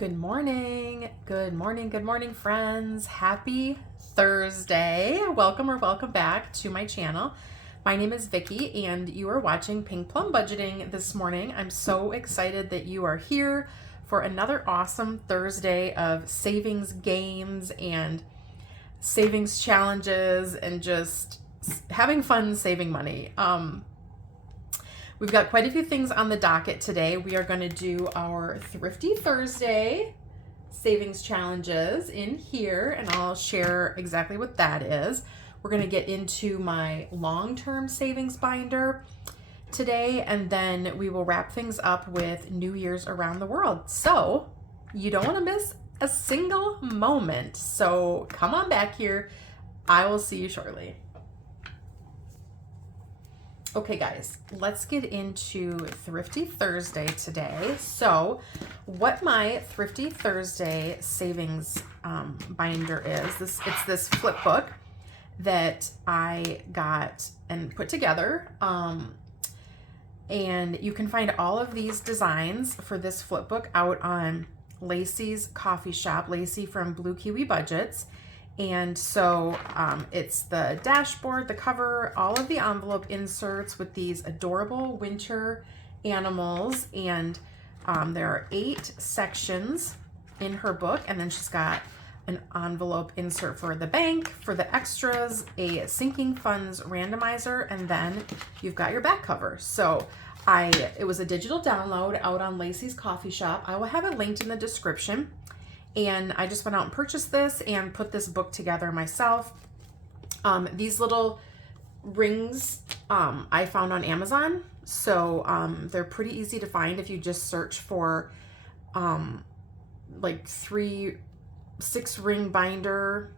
Good morning. Good morning. Good morning, friends. Happy Thursday. Welcome or welcome back to my channel. My name is Vicki and you are watching Pink Plum Budgeting this morning. I'm so excited that you are here for another awesome Thursday of savings games and savings challenges and just having fun saving money. We've got quite a few things on the docket today. We are going to do our Thrifty Thursday savings challenges in here, and I'll share exactly what that is. We're going to get into my long-term savings binder today, and then we will wrap things up with New Year's around the world. So you don't want to miss a single moment. So come on back here. I will see you shortly. Okay guys, let's get into Thrifty Thursday today. So what my Thrifty Thursday savings binder is, it's this flip book that I got and put together. And you can find all of these designs for this flip book out on Lacey's coffee shop, Lacey from Blue Kiwi Budgets. And so it's the dashboard, the cover, all of the envelope inserts with these adorable winter animals. And there are 8 sections in her book. And then she's got an envelope insert for the bank, for the extras, a sinking funds randomizer, and then you've got your back cover. So it was a digital download out on Lacey's coffee shop. I will have it linked in the description. And I just went out and purchased this and put this book together myself. These little rings I found on Amazon. So they're pretty easy to find if you just search for like 6 ring binder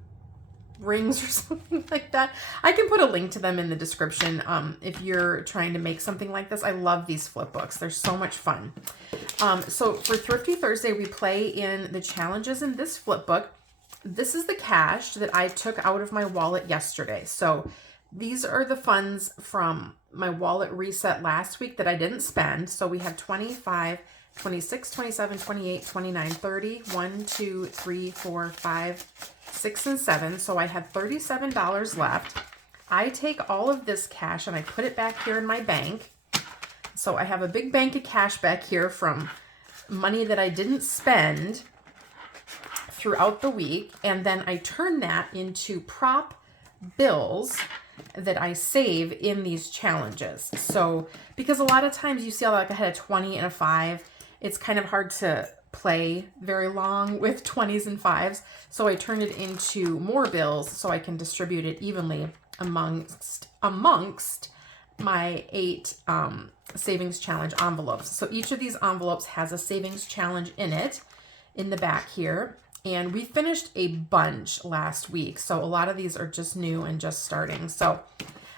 rings or something like that. I can put a link to them in the description if you're trying to make something like this. I love these flip books. They're so much fun. So for Thrifty Thursday, we play in the challenges in this flip book. This is the cash that I took out of my wallet yesterday. So these are the funds from my wallet reset last week that I didn't spend. So we have 25, 26, 27, 28, 29, 30, 1, 2, 3, 4, 5, 6, and 7. So I had $37 left. I take all of this cash and I put it back here in my bank. So I have a big bank of cash back here from money that I didn't spend throughout the week. And then I turn that into prop bills that I save in these challenges. So because a lot of times you see like I had a 20 and a 5, it's kind of hard to play very long with 20s and 5s. So I turned it into more bills so I can distribute it evenly amongst my 8 savings challenge envelopes. So each of these envelopes has a savings challenge in it in the back here. And we finished a bunch last week. So a lot of these are just new and just starting. So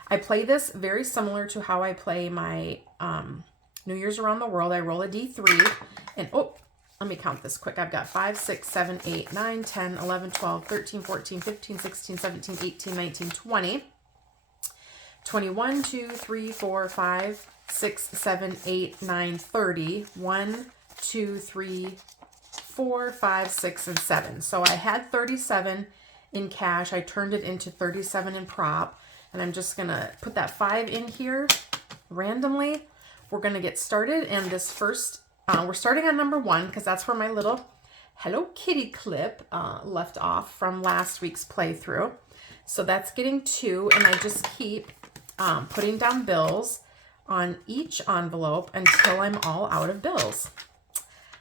I play this very similar to how I play my New Year's around the world. I roll a D3 and let me count this quick. I've got 5, 6, 7, 8, 9, 10, 11, 12, 13, 14, 15, 16, 17, 18, 19, 20. 21, 2, 3, 4, 5, 6, 7, 8, 9, 30. 1, 2, 3, 4, 5, 6, and 7. So I had 37 in cash. I turned it into 37 in prop. And I'm just going to put that 5 in here randomly. We're going to get started. And this first, we're starting on number 1 because that's where my little Hello Kitty clip left off from last week's playthrough. So that's getting 2. And I just keep putting down bills on each envelope until I'm all out of bills.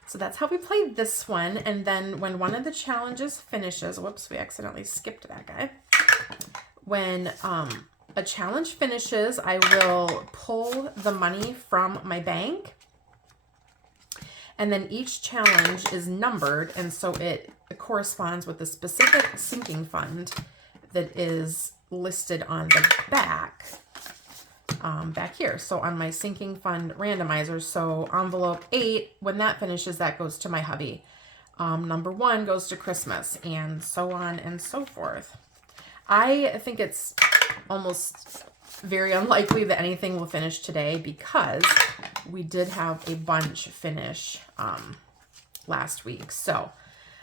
So that's how we played this one. And then when one of the challenges finishes, whoops, we accidentally skipped that guy. When a challenge finishes, I will pull the money from my bank. And then each challenge is numbered. And so it corresponds with the specific sinking fund that is listed on the back. Back here. So on my sinking fund randomizer, so envelope 8, when that finishes, that goes to my hubby. Number 1 goes to Christmas, and so on and so forth. I think it's almost very unlikely that anything will finish today because we did have a bunch finish last week. So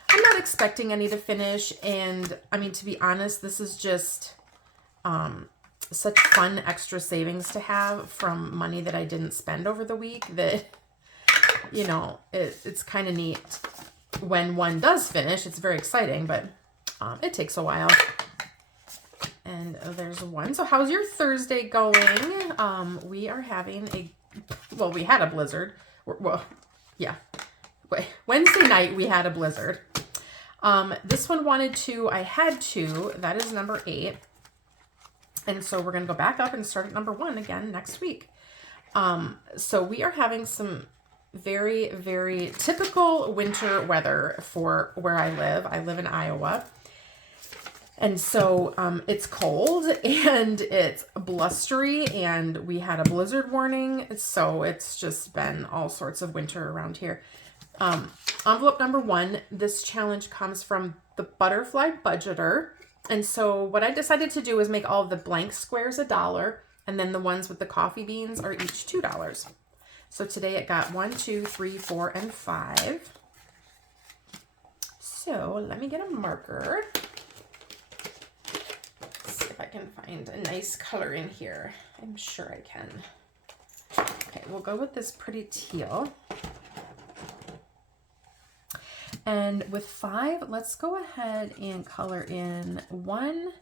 I'm not expecting any to finish. And I mean, to be honest, this is just such fun extra savings to have from money that I didn't spend over the week that, you know, it's kind of neat when one does finish. It's very exciting, but it takes a while. And there's one. So how's your Thursday going? We are having well, we had a blizzard. Well, yeah. Wednesday night, we had a blizzard. This one wanted to, I had to, that is number 8. And so we're going to go back up and start at number 1 again next week. So we are having some very, very typical winter weather for where I live. I live in Iowa. And so it's cold and it's blustery and we had a blizzard warning. So it's just been all sorts of winter around here. Envelope number 1, this challenge comes from the Butterfly Budgeter. And so what I decided to do is make all of the blank squares $1, and then the ones with the coffee beans are each $2. So today it got 1, 2, 3, 4, and 5. So let me get a marker. I can find a nice color in here. I'm sure I can. Okay, we'll go with this pretty teal. And with 5, let's go ahead and color in 1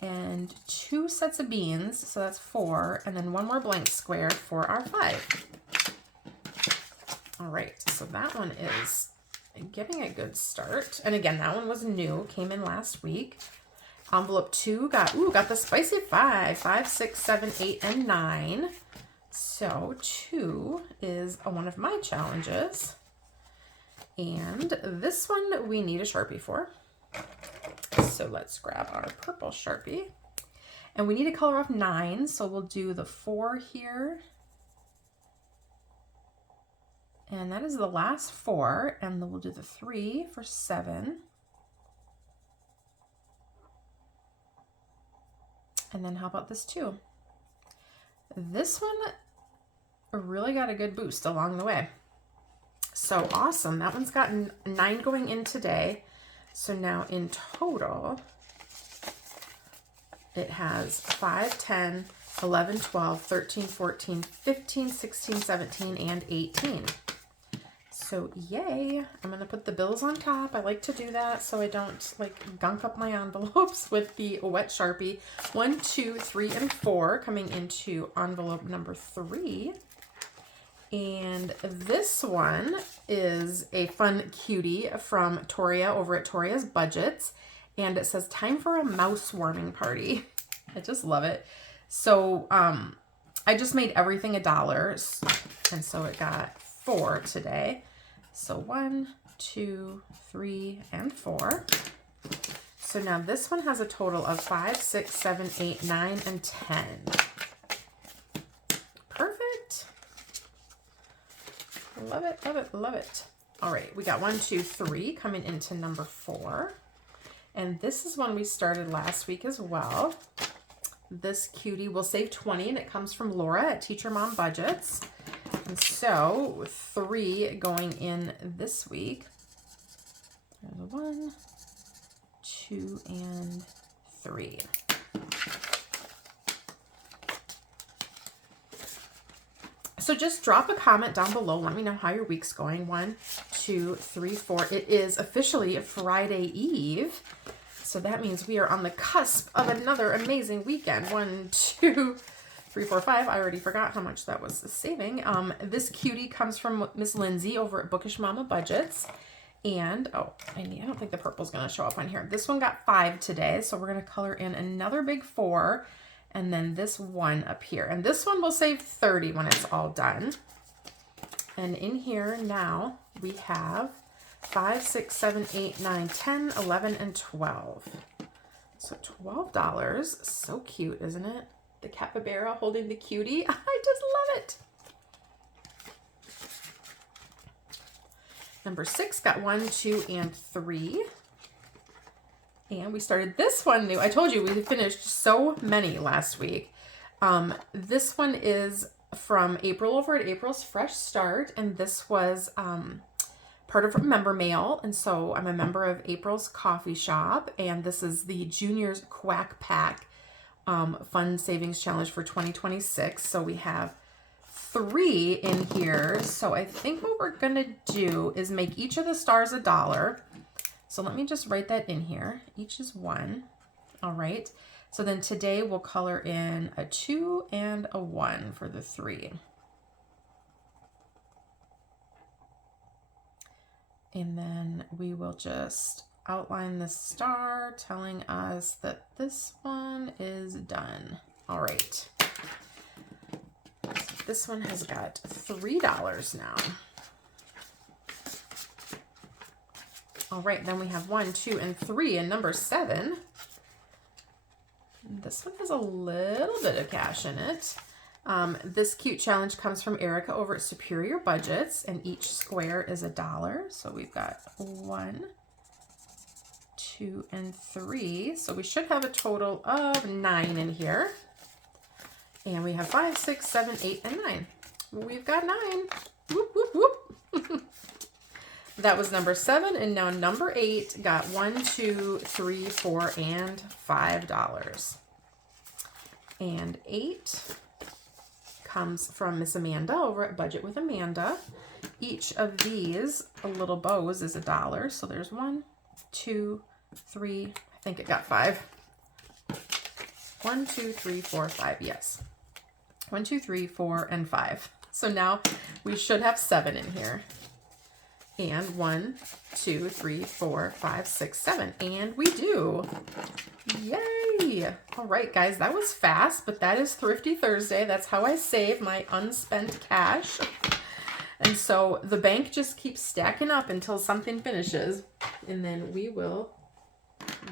and 2 sets of beans. So that's 4, and then 1 more blank square for our 5. All right, so that one is getting a good start. And again, that one was new, came in last week. Envelope 2 got the spicy 5, 5, 6, 7, 8, and 9. So 2 is one of my challenges. And this one we need a Sharpie for. So let's grab our purple Sharpie. And we need to color off 9, so we'll do the 4 here. And that is the last 4, and then we'll do the 3 for 7. And then how about this 2? This one really got a good boost along the way. So awesome. That one's gotten 9 going in today. So now in total, it has 5, 10, 11, 12, 13, 14, 15, 16, 17, and 18. So yay. I'm going to put the bills on top. I like to do that so I don't like gunk up my envelopes with the wet Sharpie. 1, 2, 3, and 4 coming into envelope number 3. And this one is a fun cutie from Toria over at Toria's Budgets. And it says, time for a mouse warming party. I just love it. So I just made everything $1. And so it got 4 today. So 1, 2, 3, and 4. So now this one has a total of 5, 6, 7, 8, 9, and 10. Perfect. Love it, love it, love it. All right, we got 1, 2, 3 coming into number 4. And this is one we started last week as well. This cutie will save 20, and it comes from Laura at Teacher Mom Budgets. And so 3 going in this week. There's 1, 2, and 3. So just drop a comment down below. Let me know how your week's going. 1, 2, 3, 4. It is officially Friday Eve. So that means we are on the cusp of another amazing weekend. 1, 2, 3, 4, 5. I already forgot how much that was saving. This cutie comes from Miss Lindsay over at Bookish Mama Budgets. And, oh, I don't think the purple's going to show up on here. This one got 5 today. So we're going to color in another big 4. And then this 1 up here. And this one will save 30 when it's all done. And in here now we have 5, 6, 7, 8, 9, 10, 11, and 12. So $12. So cute, isn't it? The capybara holding the cutie. I just love it. Number 6 got 1, 2, and 3. And we started this one new. I told you we finished so many last week. This one is from April over at April's Fresh Start. And this was part of member mail. And so I'm a member of April's Coffee Shop, and this is the Juniors Quack Pack Fund Savings Challenge for 2026. So we have 3 in here. So I think what we're gonna do is make each of the stars $1. So let me just write that in here. Each is 1. All right. So then today we'll color in a 2 and a 1 for the 3. And then we will just outline the star telling us that this one is done. All right. So this one has got $3 now. All right, then we have 1, 2, and 3, and number 7. This one has a little bit of cash in it. This cute challenge comes from Erica over at Superior Budgets, and each square is $1. So we've got 1, 2, and 3. So we should have a total of 9 in here. And we have 5, 6, 7, 8, and 9. We've got 9. Whoop, whoop, whoop. That was number 7, and now number 8 got 1, 2, 3, 4, and $5. And 8 comes from Miss Amanda over at Budget with Amanda. Each of these little bows is $1. So there's 1, 2, 3, I think it got 5. 1, 2, 3, 4, 5, yes. 1, 2, 3, 4, and 5. So now we should have 7 in here. And 1, 2, 3, 4, 5, 6, 7. And we do. Yay! All right, guys, that was fast, but that is Thrifty Thursday. That's how I save my unspent cash. And so the bank just keeps stacking up until something finishes. And then we will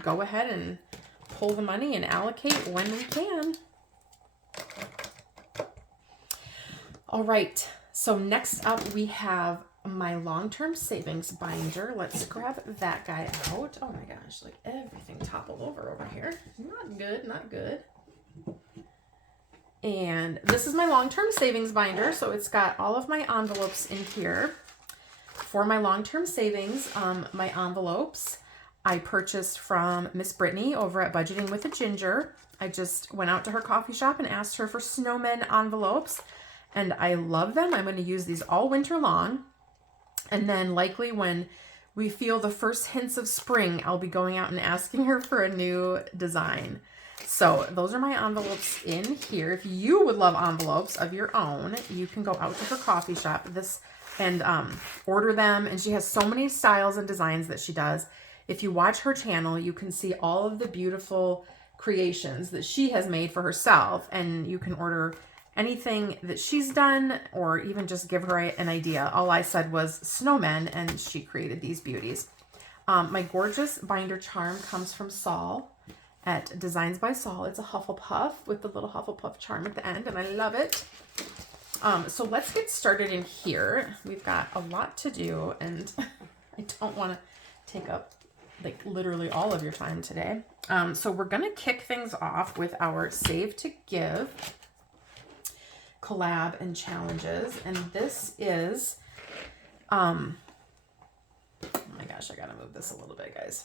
go ahead and pull the money and allocate when we can. All right, so next up we have my long-term savings binder. Let's grab that guy out. Oh my gosh, like everything toppled over here. Not good, not good. And this is my long-term savings binder. So it's got all of my envelopes in here. For my long-term savings, my envelopes, I purchased from Miss Brittany over at Budgeting with a Ginger. I just went out to her coffee shop and asked her for Snowman envelopes, and I love them. I'm going to use these all winter long. And then likely when we feel the first hints of spring, I'll be going out and asking her for a new design. So those are my envelopes in here. If you would love envelopes of your own, you can go out to her coffee shop and order them. And she has so many styles and designs that she does. If you watch her channel, you can see all of the beautiful creations that she has made for herself. And you can order anything that she's done, or even just give her an idea. All I said was snowmen, and she created these beauties. My gorgeous binder charm comes from Saul at Designs by Saul. It's a Hufflepuff with the little Hufflepuff charm at the end, and I love it. So let's get started in here. We've got a lot to do, and I don't want to take up like literally all of your time today. So we're going to kick things off with our Save to Give collab and challenges, and this is oh my gosh, I gotta move this a little bit, guys.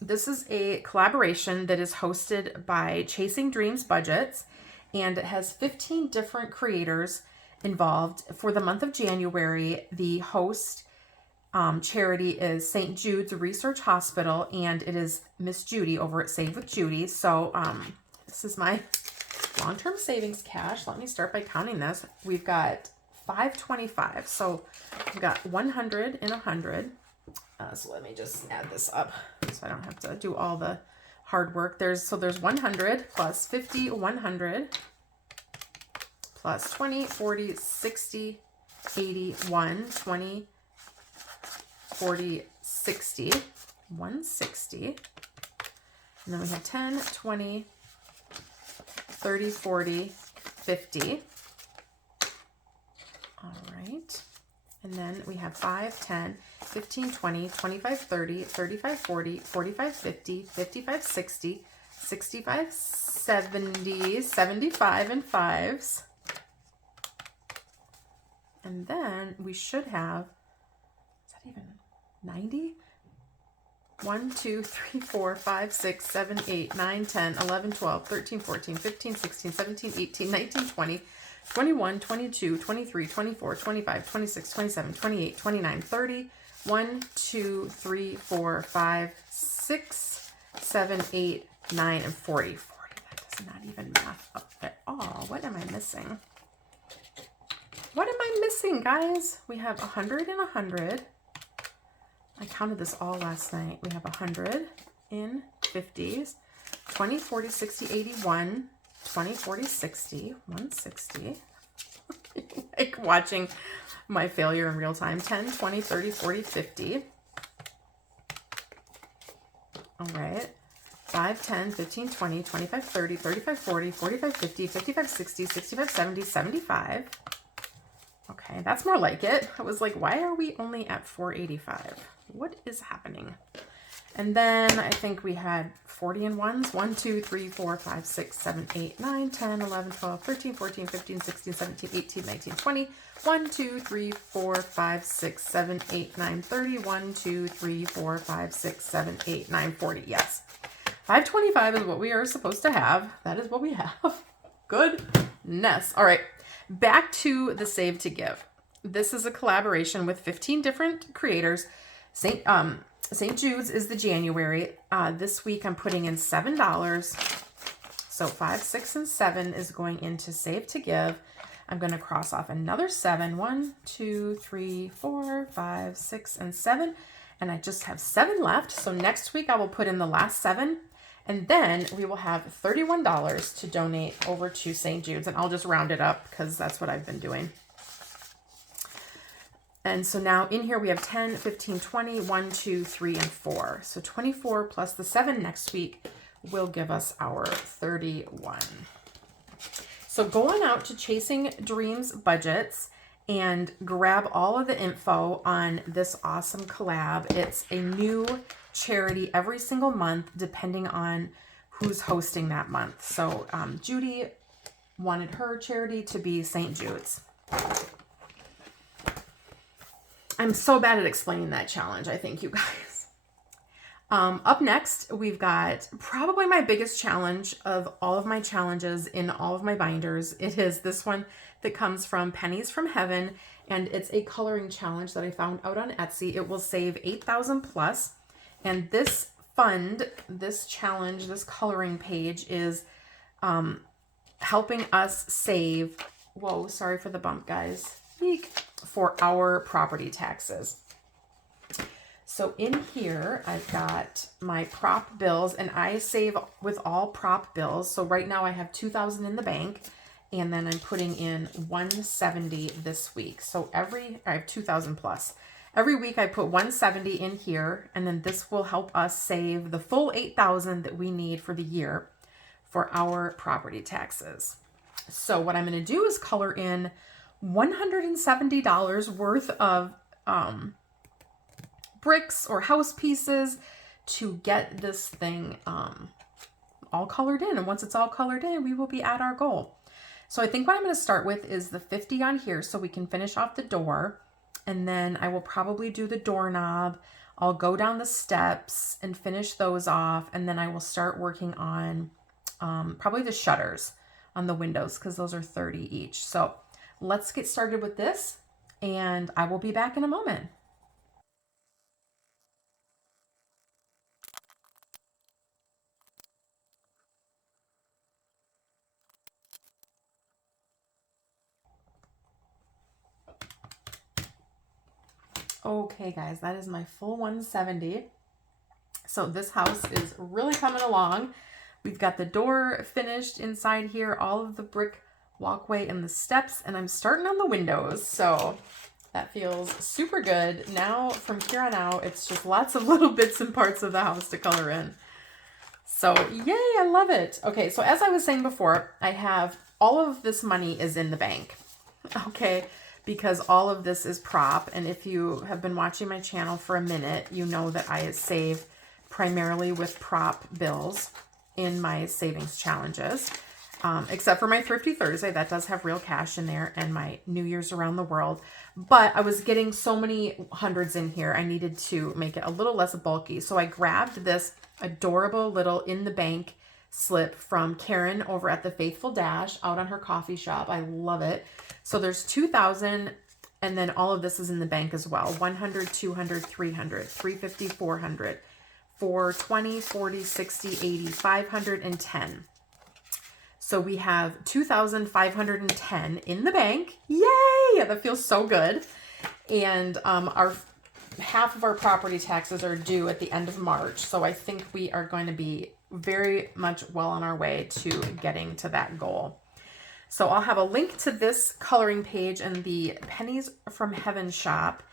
This is a collaboration that is hosted by Chasing Dreams Budgets, and it has 15 different creators involved. For the month of January, the host charity is St. Jude's Research Hospital, and it is Miss Judy over at Save with Judy. So this is my long-term savings cash. Let me start by counting this. We've got $5.25. So we've got 100 and 100. So let me just add this up so I don't have to do all the hard work. There's 100 plus 50, 100 plus 20, 40, 60, 80, 120, 40, 60, 160. And then we have 10, 20, 30, 40, 50. All right. And then we have 5, 10, 15, 20, 25, 30, 35, 40, 45, 50, 55, 60, 65, 70, 75 and 5s. And then we should have, is that even 90? 1, 2, 3, 4, 5, 6, 7, 8, 9, 10, 11, 12, 13, 14, 15, 16, 17, 18, 19, 20, 21, 22, 23, 24, 25, 26, 27, 28, 29, 30. 1, 2, 3, 4, 5, 6, 7, 8, 9, and 40. 40. That does not even math up at all. What am I missing? What am I missing, guys? We have 100 and 100. I counted this all last night. We have 100 in 50s, 20, 40, 60, 81, 20, 40, 60, 160. Like watching my failure in real time. 10, 20, 30, 40, 50. All right. 5, 10, 15, 20, 25, 30, 35, 40, 45, 50, 55, 60, 65, 70, 75. Okay, that's more like it. I was like, why are we only at 485? What is happening? And then I think we had 40 in ones. 1, 2, 3, 4, 5, 6, 7, 8, 9, 10, 11, 12, 13, 14, 15, 16, 17, 18, 19, 20. 1, 2, 3, 4, 5, 6, 7, 8, 9, 30. 1, 2, 3, 4, 5, 6, 7, 8, 9, 40. Yes. 525 is what we are supposed to have. That is what we have. Goodness. All right. Back to the Save to Give. This is a collaboration with 15 different creators. St. Jude's is the January. This week I'm putting in $7. So 5, 6, and 7 is going into Save to Give. I'm going to cross off another 7. 1, 2, 3, 4, 5, 6, and 7. And I just have 7 left. So next week I will put in the last 7. And then we will have $31 to donate over to St. Jude's. And I'll just round it up because that's what I've been doing. And so now in here we have 10, 15, 20, 1, 2, 3, and 4. So 24 plus the 7 next week will give us our 31. So go on out to Chasing Dreams Budgets and grab all of the info on this awesome collab. It's a new charity every single month depending on who's hosting that month. So Judy wanted her charity to be St. Jude's. I'm so bad at explaining that challenge, I think, you guys. Up next, we've got probably my biggest challenge of all of my challenges in all of my binders. It is this one that comes from Pennies from Heaven, and it's a coloring challenge that I found out on Etsy. It will save 8,000 plus, and this fund, this challenge, this coloring page is helping us save, whoa, sorry for the bump, guys, for our property taxes. So in here, I've got my prop bills, and I save with all prop bills. So right now I have 2,000 in the bank, and then I'm putting in 170 this week. So I have 2,000 plus. Every week I put 170 in here, and then this will help us save the full 8,000 that we need for the year for our property taxes. So what I'm going to do is color in $170 worth of bricks or house pieces to get this thing all colored in. And once it's all colored in, we will be at our goal. So I think what I'm going to start with is the 50 on here so we can finish off the door. And then I will probably do the doorknob. I'll go down the steps and finish those off. And then I will start working on probably the shutters on the windows because those are 30 each. So let's get started with this, and I will be back in a moment. Okay, guys, that is my full 170. So this house is really coming along. We've got the door finished inside here, all of the brick walkway and the steps, and I'm starting on the windows. So that feels super good. Now from here on out, it's just lots of little bits and parts of the house to color in. So yay, I love it. Okay, so as I was saying before, I have all of this money is in the bank. Okay, because all of this is prop. And if you have been watching my channel for a minute, you know that I save primarily with prop bills in my savings challenges. except for my Thrifty Thursday. That does have real cash in there, and my New Year's around the world. But I was getting so many hundreds in here, I needed to make it a little less bulky. So I grabbed this adorable little in the bank slip from Karen over at the Faithful Dash out on her coffee shop. I love it. So there's 2,000, and then all of this is in the bank as well. 100, 200, 300, 350, 400, 420, 40, 60, 80, 510. So we have 2,510 in the bank. Yay! That feels so good. And our half of our property taxes are due at the end of March. So I think we are going to be very much well on our way to getting to that goal. So I'll have a link to this coloring page and the Pennies from Heaven shop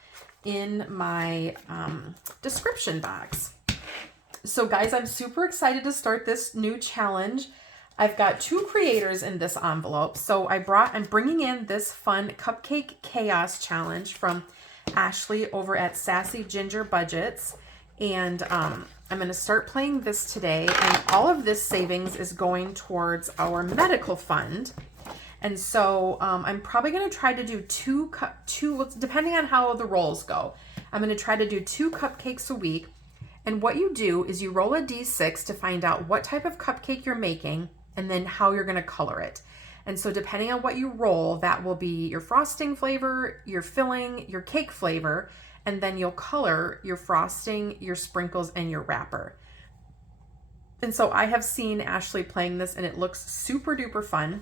in my description box. So guys, I'm super excited to start this new challenge. I've got 2 creators in this envelope. So I'm bringing in this fun Cupcake Chaos challenge from Ashley over at Sassy Ginger Budgets. And I'm going to start playing this today. And all of this savings is going towards our medical fund. And so I'm probably going to try to do two, depending on how the rolls go, I'm going to try to do 2 cupcakes a week. And what you do is you roll a D6 to find out what type of cupcake you're making and then how you're going to color it. And so depending on what you roll, that will be your frosting flavor, your filling, your cake flavor, and then you'll color your frosting, your sprinkles, and your wrapper. And so I have seen Ashley playing this and it looks super duper fun.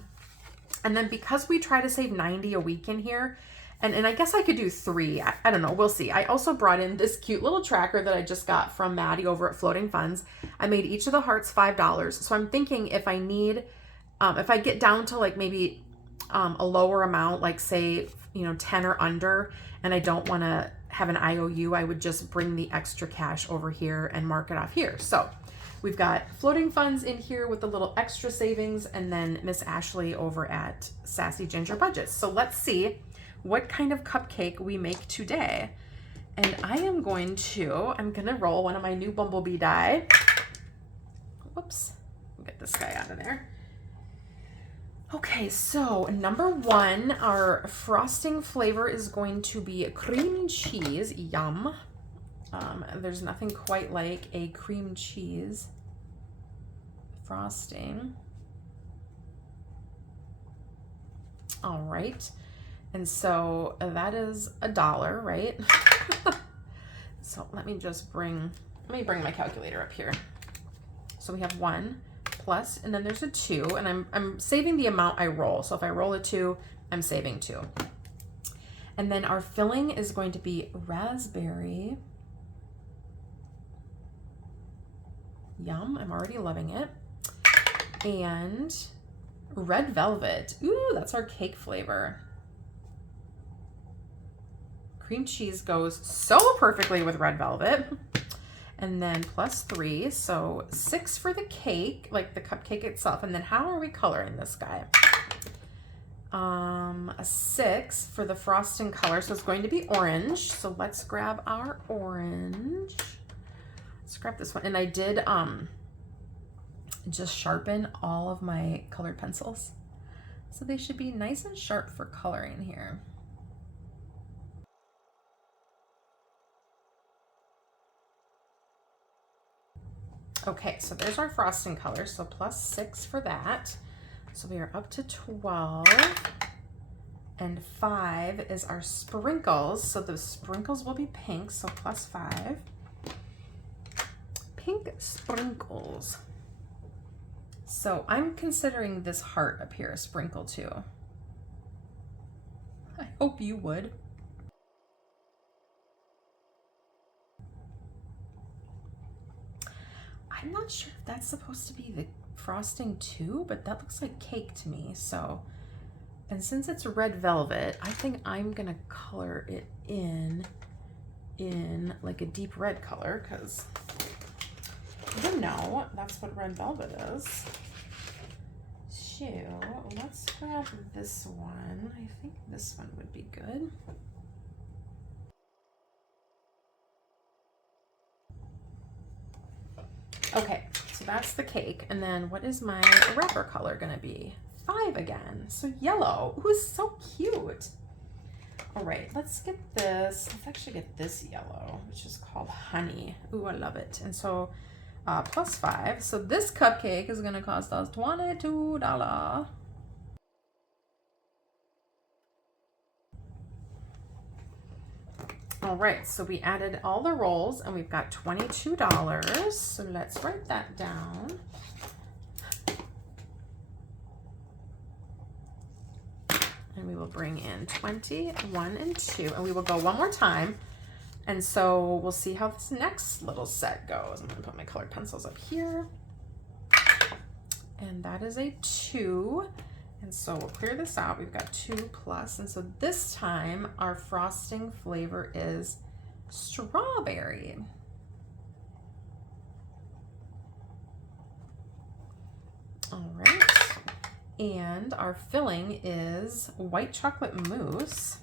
And then because we try to save 90 a week in here, and I guess I could do 3. I don't know. We'll see. I also brought in this cute little tracker that I just got from Maddie over at Floating Funds. I made each of the hearts $5. So I'm thinking if I need, if I get down to like maybe a lower amount, like say, 10 or under, and I don't want to have an IOU, I would just bring the extra cash over here and mark it off here. So we've got Floating Funds in here with the little extra savings, and then Miss Ashley over at Sassy Ginger Budgets. So let's see what kind of cupcake we make today. And I'm gonna roll one of my new Bumblebee die. Whoops, get this guy out of there. Okay, so number 1, our frosting flavor is going to be cream cheese. Yum. There's nothing quite like a cream cheese frosting. All right. And so that is $1, right? So let me bring my calculator up here. So we have 1 plus, and then there's a 2, and I'm saving the amount I roll. So if I roll a 2, I'm saving 2. And then our filling is going to be raspberry. Yum, I'm already loving it. And red velvet. Ooh, that's our cake flavor. Cream cheese goes so perfectly with red velvet. And then plus 3, so 6 for the cake, like the cupcake itself. And then how are we coloring this guy? A 6 for the frosting color, so it's going to be orange. So let's grab our orange. Let's grab this one. And I did just sharpen all of my colored pencils, so they should be nice and sharp for coloring here. Okay, so there's our frosting color, so plus 6 for that. So we are up to 12, and 5 is our sprinkles. So the sprinkles will be pink, so plus 5. Pink sprinkles. So I'm considering this heart up here a sprinkle too. I hope you would. I'm not sure if that's supposed to be the frosting too, but that looks like cake to me. So, and since it's red velvet, I think I'm gonna color it in like a deep red color, because you know that's what red velvet is. So let's grab this one. I think this one would be good. Okay, so that's the cake. And then what is my wrapper color gonna be? 5 again. So yellow. Ooh, it's so cute. All right, let's get this. Let's actually get this yellow, which is called Honey. Ooh, I love it. And so plus 5. So this cupcake is gonna cost us $22. All right, so we added all the rolls and we've got $22. So let's write that down. And we will bring in 20, 1, and 2. And we will go one more time. And so we'll see how this next little set goes. I'm gonna put my colored pencils up here. And that is a 2. And so we'll clear this out. We've got 2 plus. And so this time our frosting flavor is strawberry. All right. And our filling is white chocolate mousse.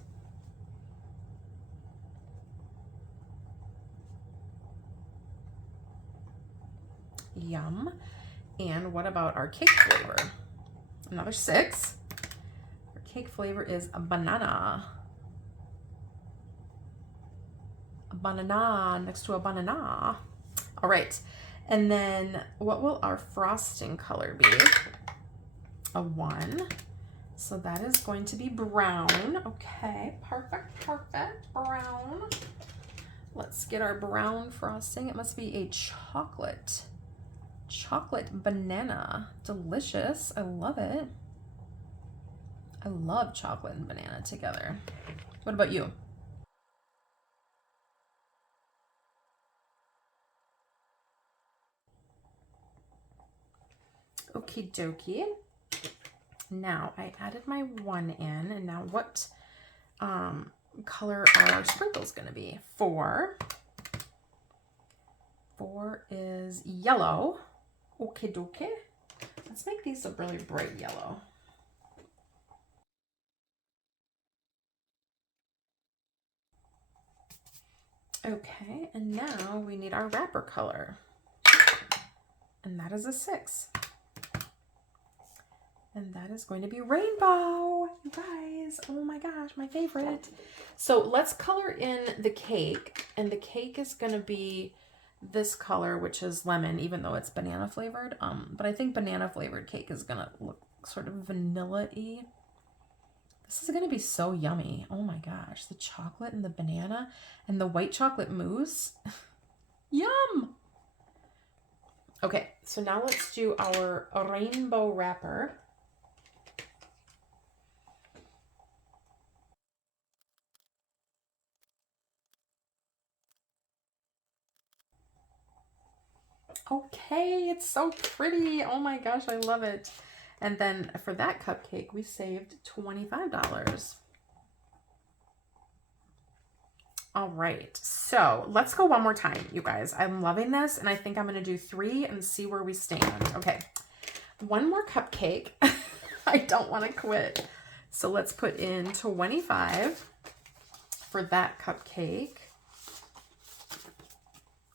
Yum. And what about our cake flavor? Another 6. Our cake flavor is a banana. A banana next to a banana. All right. And then what will our frosting color be? A 1. So that is going to be brown. Okay, perfect, perfect. Brown. Let's get our brown frosting. It must be a chocolate banana. Delicious. I love it. I love chocolate and banana together. What about you? Okie dokie. Now I added my 1 in, and now what color are our sprinkles going to be? 4. 4 is yellow. Okie dokie. Let's make these a really bright yellow. Okay, and now we need our wrapper color. And that is a 6. And that is going to be rainbow, you guys. Oh my gosh, my favorite. So let's color in the cake. And the cake is going to be this color, which is lemon, even though it's banana flavored. But I think banana flavored cake is going to look sort of vanilla-y. This is going to be so yummy. Oh my gosh, the chocolate and the banana and the white chocolate mousse. Yum! Okay, so now let's do our rainbow wrapper. Okay, it's so pretty. Oh my gosh, I love it. And then for that cupcake, we saved $25. All right, so let's go one more time, you guys. I'm loving this, and I think I'm gonna do 3 and see where we stand. Okay, one more cupcake. I don't wanna quit. So let's put in 25 for that cupcake.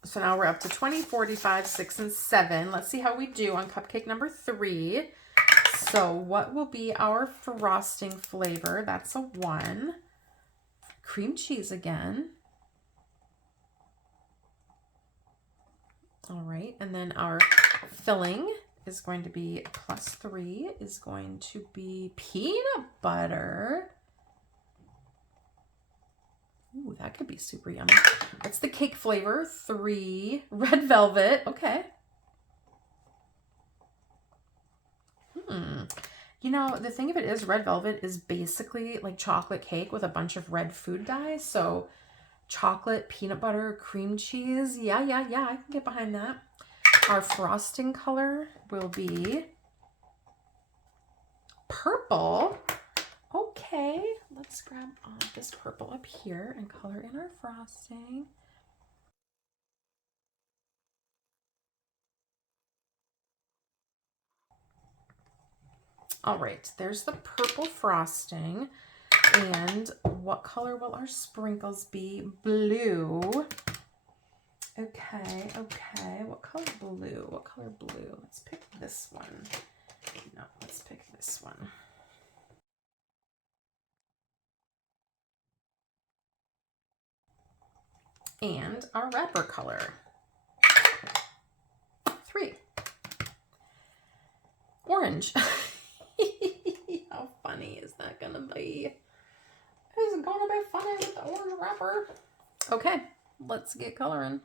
So now we're up to 20, 45, 6, and 7. Let's see how we do on cupcake number 3. So what will be our frosting flavor? That's a 1. Cream cheese again. All right, and then our filling is going to be plus 3, is going to be peanut butter. Ooh, that could be super yummy. That's the cake flavor. 3, red velvet. Okay. You know, the thing of it is red velvet is basically like chocolate cake with a bunch of red food dye. So chocolate, peanut butter, cream cheese. Yeah, I can get behind that. Our frosting color will be purple. Okay, let's grab this purple up here and color in our frosting. All right, there's the purple frosting. And what color will our sprinkles be? Blue. Okay, okay. What color blue? What color blue? Let's pick this one. No, let's pick this one. And our wrapper color. 3. Orange. How funny is that gonna be? It's gonna be funny with the orange wrapper. Okay, let's get coloring.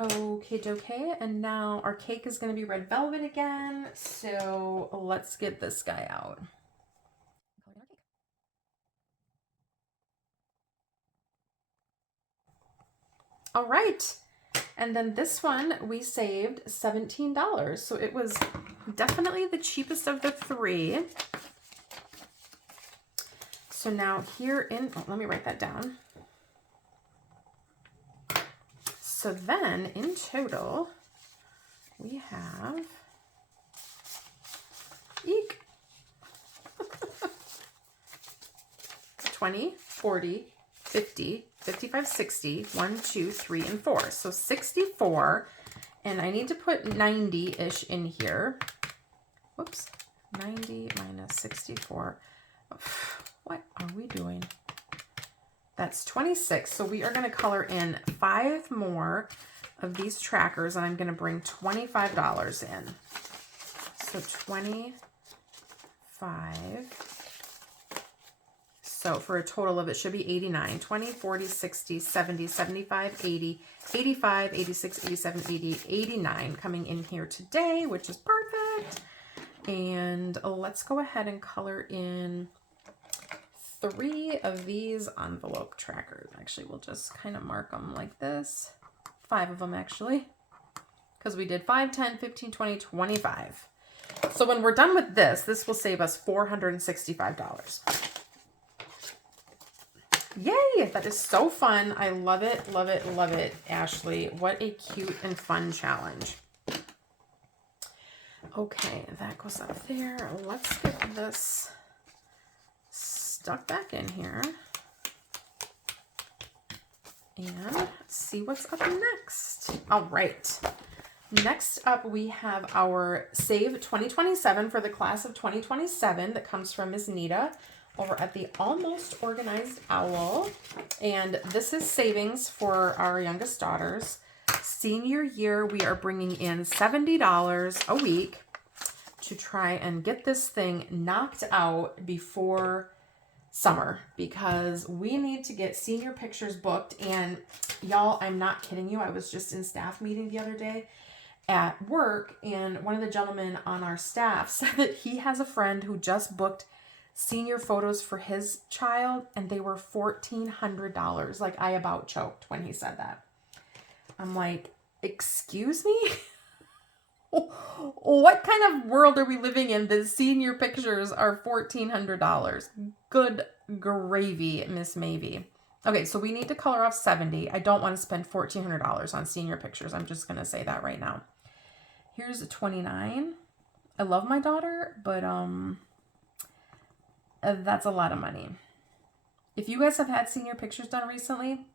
Okay, and now our cake is going to be red velvet again, so let's get this guy out. All right, and then this one we saved $17, so it was definitely the cheapest of the 3. So now here in, let me write that down. So then in total, we have, eek, 20, 40, 50, 55, 60, 1, 2, 3, and 4. So 64, and I need to put 90-ish in here. Whoops, 90 minus 64. What are we doing? That's 26. So we are going to color in 5 more of these trackers, and I'm going to bring $25 in. So 25. So for a total of, it should be 89. 20, 40, 60, 70, 75, 80, 85, 86, 87, 88, 89 coming in here today, which is perfect. And let's go ahead and color in 3 of these envelope trackers. Actually, we'll just kind of mark them like this. 5 of them, actually, because we did 5, 10, 15, 20, 25. So when we're done with this, this will save us $465. Yay! That is so fun. I love it, love it, love it, Ashley. What a cute and fun challenge. Okay, that goes up there. Let's get this stuck back in here and see what's up next. All right. Next up, we have our Save 2027 for the class of 2027 that comes from Ms. Nita over at the Almost Organized Owl. And this is savings for our youngest daughters. Senior year, we are bringing in $70 a week to try and get this thing knocked out before summer, because we need to get senior pictures booked. And y'all, I'm not kidding you. I was just in staff meeting the other day at work, and one of the gentlemen on our staff said that he has a friend who just booked senior photos for his child, and they were $1,400. Like, I about choked when he said that. I'm like, excuse me? What kind of world are we living in that senior pictures are $1,400? Good gravy, Miss Maybe. Okay, so we need to color off 70. I don't want to spend $1,400 on senior pictures. I'm just going to say that right now. Here's a 29. I love my daughter, but that's a lot of money. If you guys have had senior pictures done recently,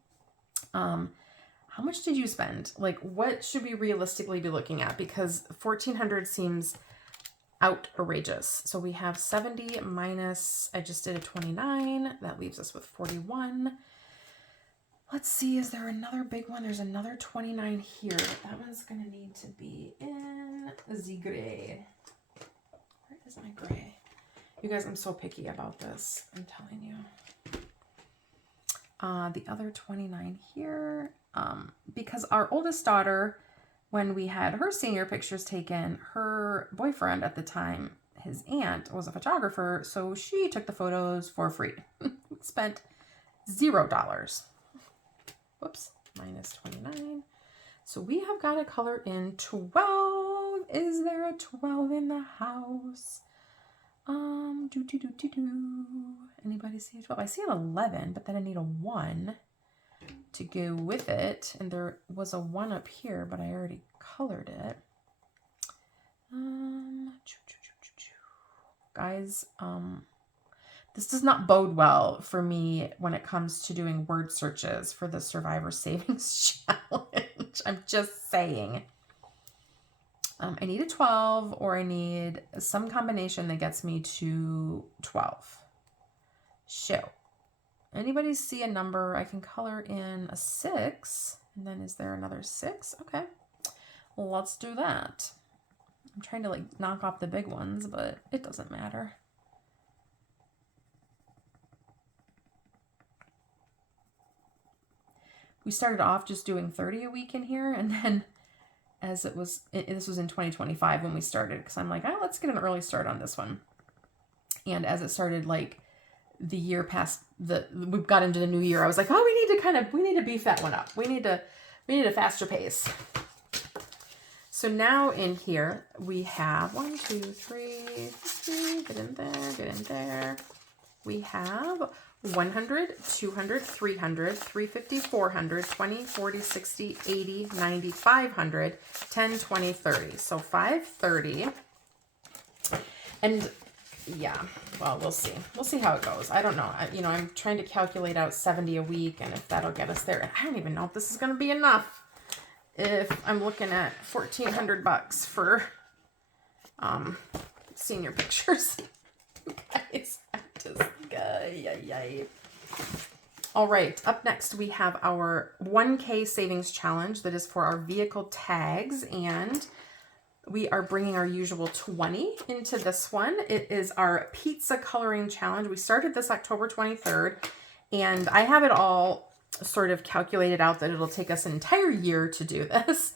how much did you spend? Like, what should we realistically be looking at? Because $1,400 seems outrageous. So we have 70 minus, I just did a 29. That leaves us with 41. Let's see, is there another big one? There's another 29 here. That one's going to need to be in the gray. Where is my gray? You guys, I'm so picky about this. I'm telling you. The other 29 here, because our oldest daughter, when we had her senior pictures taken, her boyfriend at the time, his aunt, was a photographer, so she took the photos for free. Spent $0. Whoops, minus 29. So we have got to color in 12. Is there a 12 in the house? Anybody see a 12? I see an 11, but then I need a 1 to go with it. And there was a 1 up here, but I already colored it. Guys, This does not bode well for me when it comes to doing word searches for the Survivor Savings Challenge. I'm just saying. I need a 12, or I need some combination that gets me to 12. Show. Anybody see a number? I can color in a 6. And then is there another 6? Okay. Well, let's do that. I'm trying to like knock off the big ones, but it doesn't matter. We started off just doing 30 a week in here, and then as it was, this was in 2025 when we started, because I'm like, oh, let's get an early start on this one. And as it started, like the year past, we got into the new year, I was like, oh, we need to beef that one up. We need a faster pace. So now in here we have 1, 2, 3, get in there. We have 100, 200, 300, 350, 400, 20, 40, 60, 80, 90, 500, 10, 20, 30. So 530. And yeah, well, we'll see. We'll see how it goes. I don't know. I'm trying to calculate out 70 a week, and if that'll get us there. I don't even know if this is going to be enough. If I'm looking at $1,400 for senior pictures. Guys, yay. All right, up next we have our 1K savings challenge that is for our vehicle tags, and we are bringing our usual 20 into this one. It is our pizza coloring challenge. We started this October 23rd, and I have it all sort of calculated out that it'll take us an entire year to do this.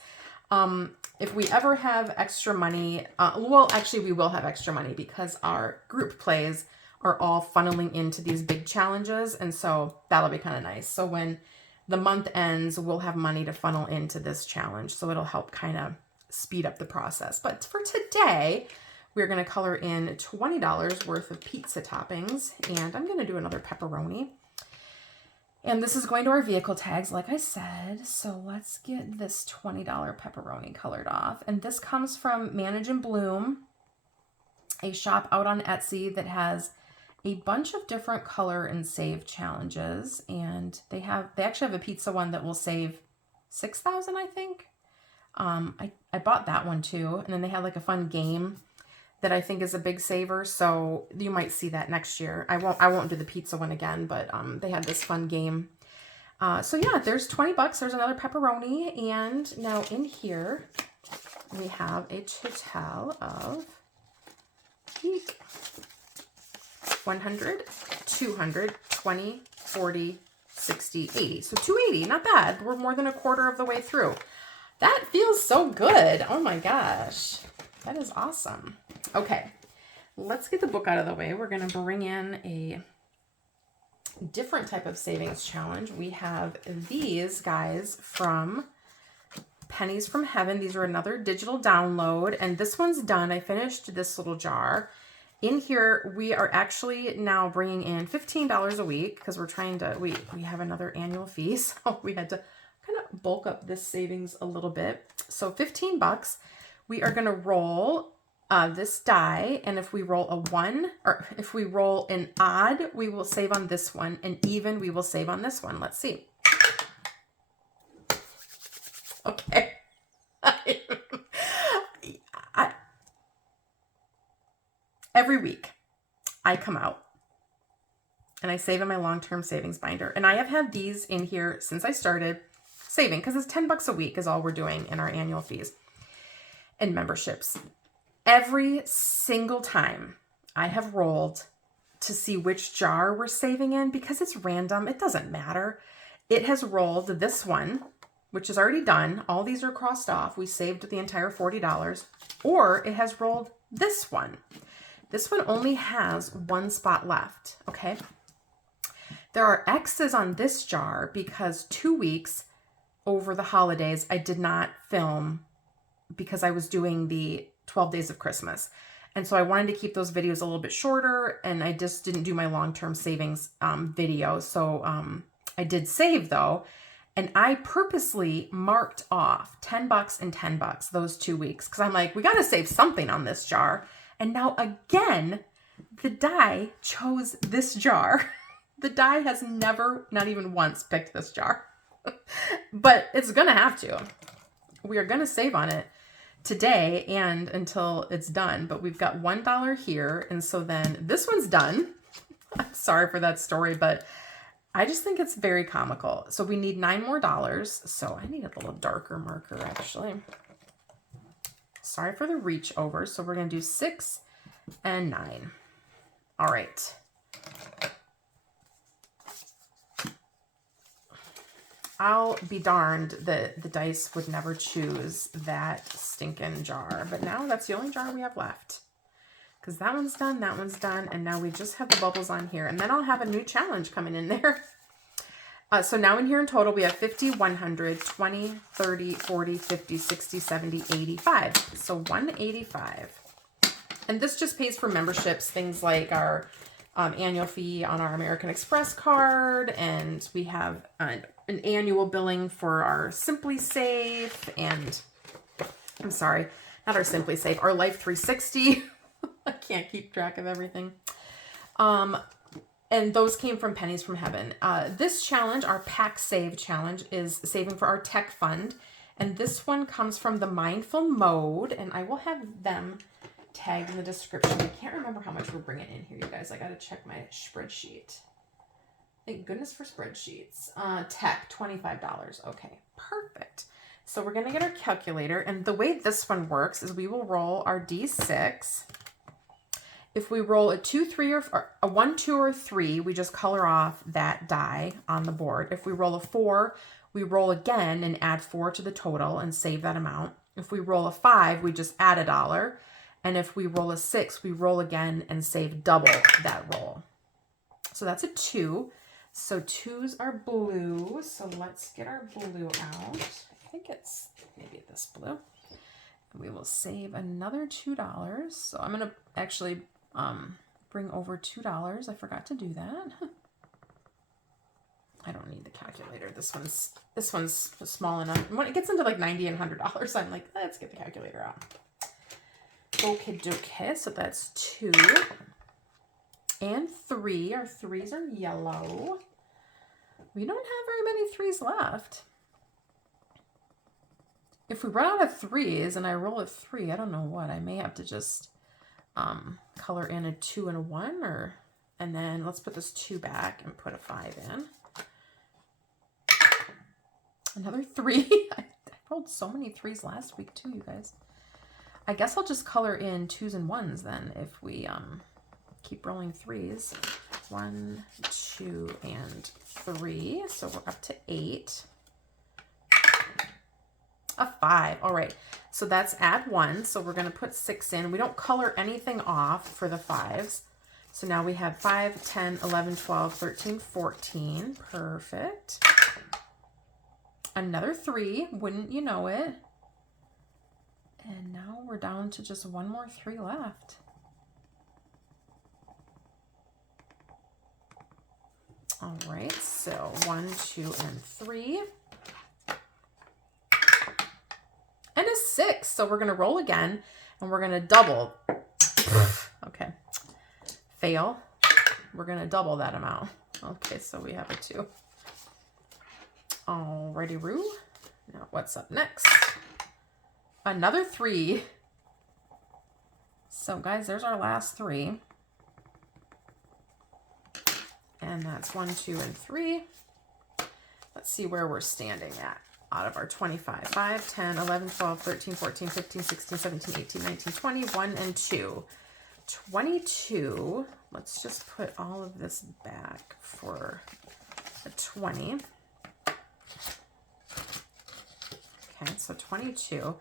If we ever have extra money, well, actually we will have extra money because our group plays are all funneling into these big challenges. And so that'll be kind of nice. So when the month ends, we'll have money to funnel into this challenge. So it'll help kind of speed up the process. But for today, we're going to color in $20 worth of pizza toppings. And I'm going to do another pepperoni. And this is going to our vehicle tags, like I said. So let's get this $20 pepperoni colored off. And this comes from Manage and Bloom, a shop out on Etsy that has a bunch of different color and save challenges. And they actually have a pizza one that will save 6,000, I think. I bought that one too. And then they had like a fun game that I think is a big saver. So you might see that next year. I won't do the pizza one again, but they had this fun game. So yeah, there's 20 bucks. There's another pepperoni. And now in here, we have a total of 100, 200, 20, 40, 60, 80. So 280, not bad. We're more than a quarter of the way through. That feels so good. Oh my gosh. That is awesome. Okay, let's get the book out of the way. We're going to bring in a different type of savings challenge. We have these guys from Pennies from Heaven. These are another digital download, and this one's done. I finished this little jar. In here, we are actually now bringing in $15 a week because we're trying to, we have another annual fee, so we had to kind of bulk up this savings a little bit. So 15 bucks. We are going to roll this die, and if we roll a 1, or if we roll an odd, we will save on this one, and even we will save on this one. Let's see. Okay. Every week I come out and I save in my long-term savings binder, and I have had these in here since I started saving because it's 10 bucks a week is all we're doing in our annual fees and memberships. Every single time I have rolled to see which jar we're saving in, because it's random, it doesn't matter. It has rolled this one, which is already done. All these are crossed off. We saved the entire $40. Or it has rolled this one. This one only has one spot left, okay? There are X's on this jar because 2 weeks over the holidays, I did not film because I was doing the 12 days of Christmas. And so I wanted to keep those videos a little bit shorter, and I just didn't do my long-term savings video. So I did save though, and I purposely marked off 10 bucks and 10 bucks those 2 weeks because I'm like, we got to save something on this jar. And now again, The die chose this jar. The die has never, not even once, picked this jar. But it's going to have to. We are going to save on it today and until it's done. But we've got $1 here. And so then this one's done. I'm sorry for that story, but I just think it's very comical. So we need $9 more. So I need a little darker marker, actually. Sorry for the reach over. So we're going to do 6 and 9. All right. I'll be darned that the dice would never choose that stinking jar. But now that's the only jar we have left. Because that one's done, and now we just have the bubbles on here. And then I'll have a new challenge coming in there. So now in here in total, we have 50, 100, 20, 30, 40, 50, 60, 70, 85. So 185. And this just pays for memberships, things like our annual fee on our American Express card. And we have an annual billing for our Simply Safe. And I'm sorry, not our Simply Safe, our Life 360. I can't keep track of everything. And those came from Pennies from Heaven. This challenge, our Pack Save challenge, is saving for our tech fund. And this one comes from the Mindful Mode. And I will have them tagged in the description. I can't remember how much we're bringing in here, you guys. I got to check my spreadsheet. Thank goodness for spreadsheets. Tech, $25. Okay, perfect. So we're going to get our calculator. And the way this one works is we will roll our D6. If we roll a 2, 3, or a 1, 2, or 3, we just color off that die on the board. If we roll a 4, we roll again and add 4 to the total and save that amount. If we roll a 5, we just add $1. And if we roll a 6, we roll again and save double that roll. So that's a 2. So 2s are blue. So let's get our blue out. I think it's maybe this blue. And we will save another $2. So I'm going to actually bring over $2. I forgot to do that. I don't need the calculator. This one's small enough. When it gets into like $90 and $100, I'm like, let's get the calculator out. Okay, dokie. So that's 2 and 3. Our 3s are yellow. We don't have very many 3s left. If we run out of 3s and I roll a 3, I don't know what. I may have to just color in a 2 and a 1, and then let's put this 2 back and put a 5 in. Another 3. I rolled so many 3s last week too, you guys. I guess I'll just color in 2s and 1s then if we keep rolling 3s. 1, 2, and 3. So we're up to 8. A 5. All right. So that's add 1. So we're going to put 6 in. We don't color anything off for the 5s. So now we have 5, 10, 11, 12, 13, 14. Perfect. Another 3. Wouldn't you know it? And now we're down to just one more 3 left. All right. So 1, 2, and 3. And a 6. So we're going to roll again and we're going to double. Okay. Fail. We're going to double that amount. Okay. So we have a 2. Alrighty, Roo. Now what's up next? Another 3. So guys, there's our last 3. And that's 1, 2, and 3. Let's see where we're standing at. Out of our 25. 5, 10, 11, 12, 13, 14, 15, 16, 17, 18, 19, 20, 1, and 2. 22. Let's just put all of this back for a 20. Okay, so 22.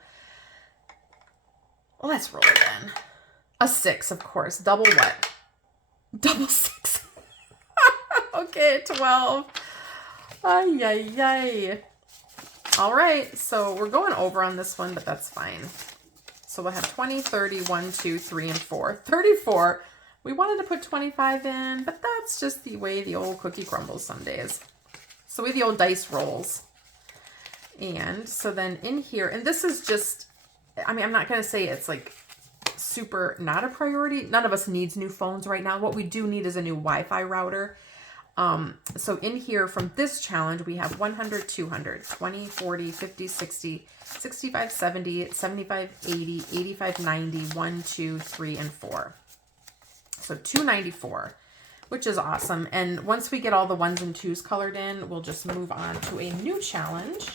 Let's roll again. A 6, of course. Double what? Double 6. Okay, 12. Ay, ay, ay. All right, so we're going over on this one, but that's fine. So we'll have 20, 30, 1, 2, 3, and 4. 34. We wanted to put 25 in, but that's just the way the old cookie crumbles some days. So we have the old dice rolls. And so then in here, and this is just, I mean, I'm not going to say it's like super not a priority. None of us needs new phones right now. What we do need is a new Wi-Fi router. So in here from this challenge, we have 100, 200, 20, 40, 50, 60, 65, 70, 75, 80, 85, 90, 1, 2, 3, and 4. So 294, which is awesome. And once we get all the ones and twos colored in, we'll just move on to a new challenge.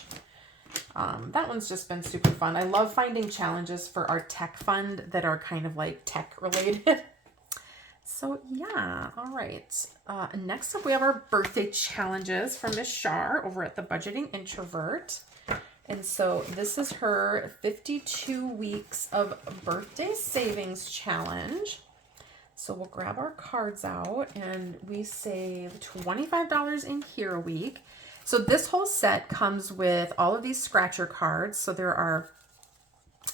That one's just been super fun. I love finding challenges for our tech fund that are kind of like tech related. So yeah, all right. Next up, we have our birthday challenges from Miss Shar over at the Budgeting Introvert. And so this is her 52 weeks of birthday savings challenge. So we'll grab our cards out and we save $25 in here a week. So this whole set comes with all of these scratcher cards. So there are,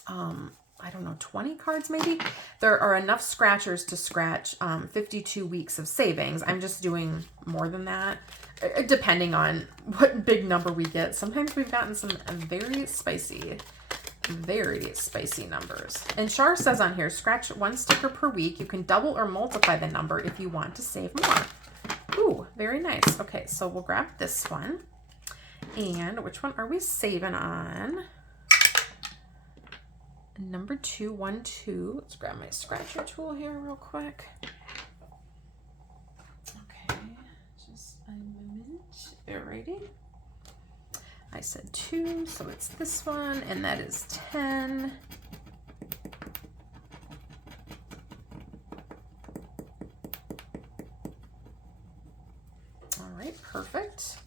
I don't know, 20 cards maybe. There are enough scratchers to scratch 52 weeks of savings. I'm just doing more than that, depending on what big number we get. Sometimes we've gotten some very spicy numbers. And Shar says on here, scratch one sticker per week. You can double or multiply the number if you want to save more. Ooh, very nice. Okay, so we'll grab this one. And which one are we saving on? Number 212. Let's grab my scratcher tool here real quick. Okay, just a moment. Alrighty. I said 2, so it's this one, and that is 10. All right, perfect.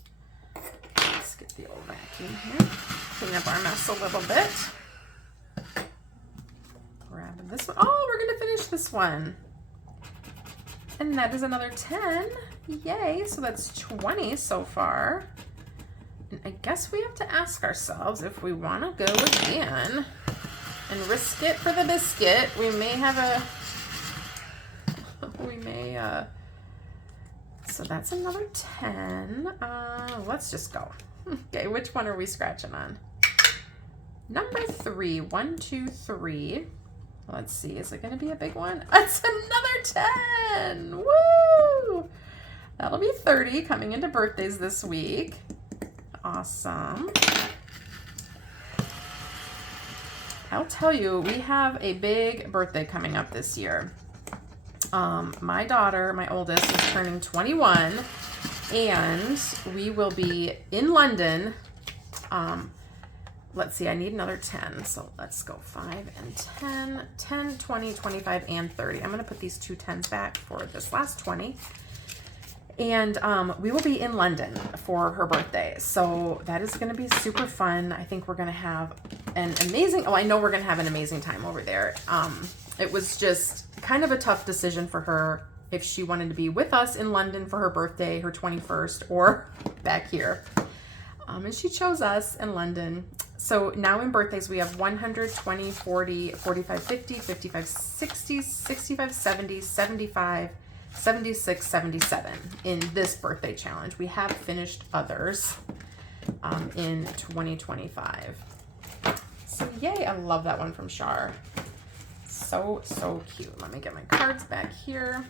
Let's get the old vacuum here. Clean up our mess a little bit. Grabbing this one. Oh, we're going to finish this one. And that is another 10. Yay, so that's 20 so far. And I guess we have to ask ourselves if we want to go again and risk it for the biscuit. We may have a, so that's another 10. Let's just go. Okay, which one are we scratching on? Number 3, 1, 2, 3. Let's see, is it going to be a big one? It's another 10. Woo! That'll be 30 coming into birthdays this week. Awesome. I'll tell you, we have a big birthday coming up this year. My daughter, my oldest, is turning 21, and we will be in London. Let's see, I need another 10, so let's go 5 and 10, 10, 20, 25, and 30. I'm going to put these two 10s back for this last 20. And we will be in London for her birthday. So that is going to be super fun. I think we're going to have an amazing, I know we're going to have an amazing time over there. It was just kind of a tough decision for her if she wanted to be with us in London for her birthday, her 21st, or back here. And she chose us in London. So now in birthdays, we have 100, 20, 40, 45, 50, 55, 60, 65, 70, 75, 76, 77 in this birthday challenge. We have finished others in 2025. So yay, I love that one from Shar. So cute. Let me get my cards back here.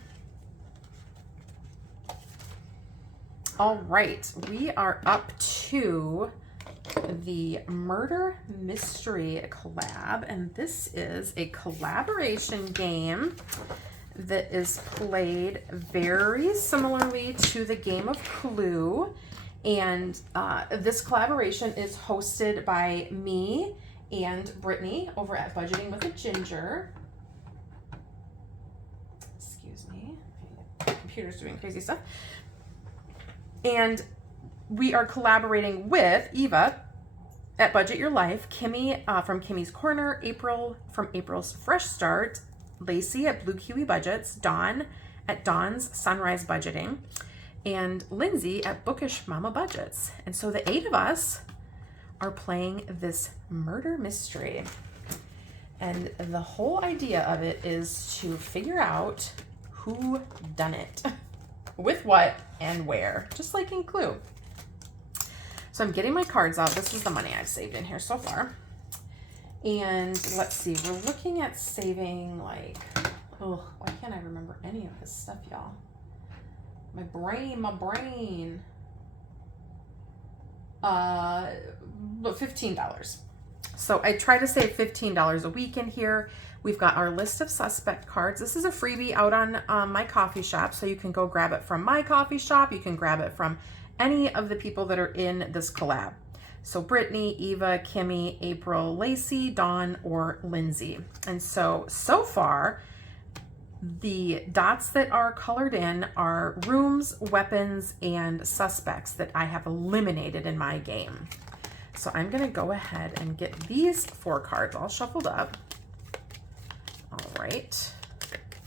All right, we are up to the Murder Mystery collab, and this is a collaboration game that is played very similarly to the game of Clue. And this collaboration is hosted by me and Brittany over at Budgeting with a Ginger. Excuse me. My computer's doing crazy stuff. And we are collaborating with Eva at Budget Your Life, Kimmy from Kimmy's Corner, April from April's Fresh Start, Lacey at Blue Kiwi Budgets, Dawn at Dawn's Sunrise Budgeting, and Lindsay at Bookish Mama Budgets. And so the 8 of us are playing this murder mystery. And the whole idea of it is to figure out who done it, with what and where, just like in Clue. So I'm getting my cards out. This is the money I've saved in here so far. And let's see, we're looking at saving like, oh, why can't I remember any of this stuff, y'all? My brain. $15. So I try to save $15 a week in here. We've got our list of suspect cards. This is a freebie out on my coffee shop, so you can go grab it from my coffee shop. You can grab it from any of the people that are in this collab. So Brittany, Eva, Kimmy, April, Lacey, Dawn, or Lindsay. And so far, the dots that are colored in are rooms, weapons, and suspects that I have eliminated in my game. So I'm gonna go ahead and get these 4 cards all shuffled up. All right.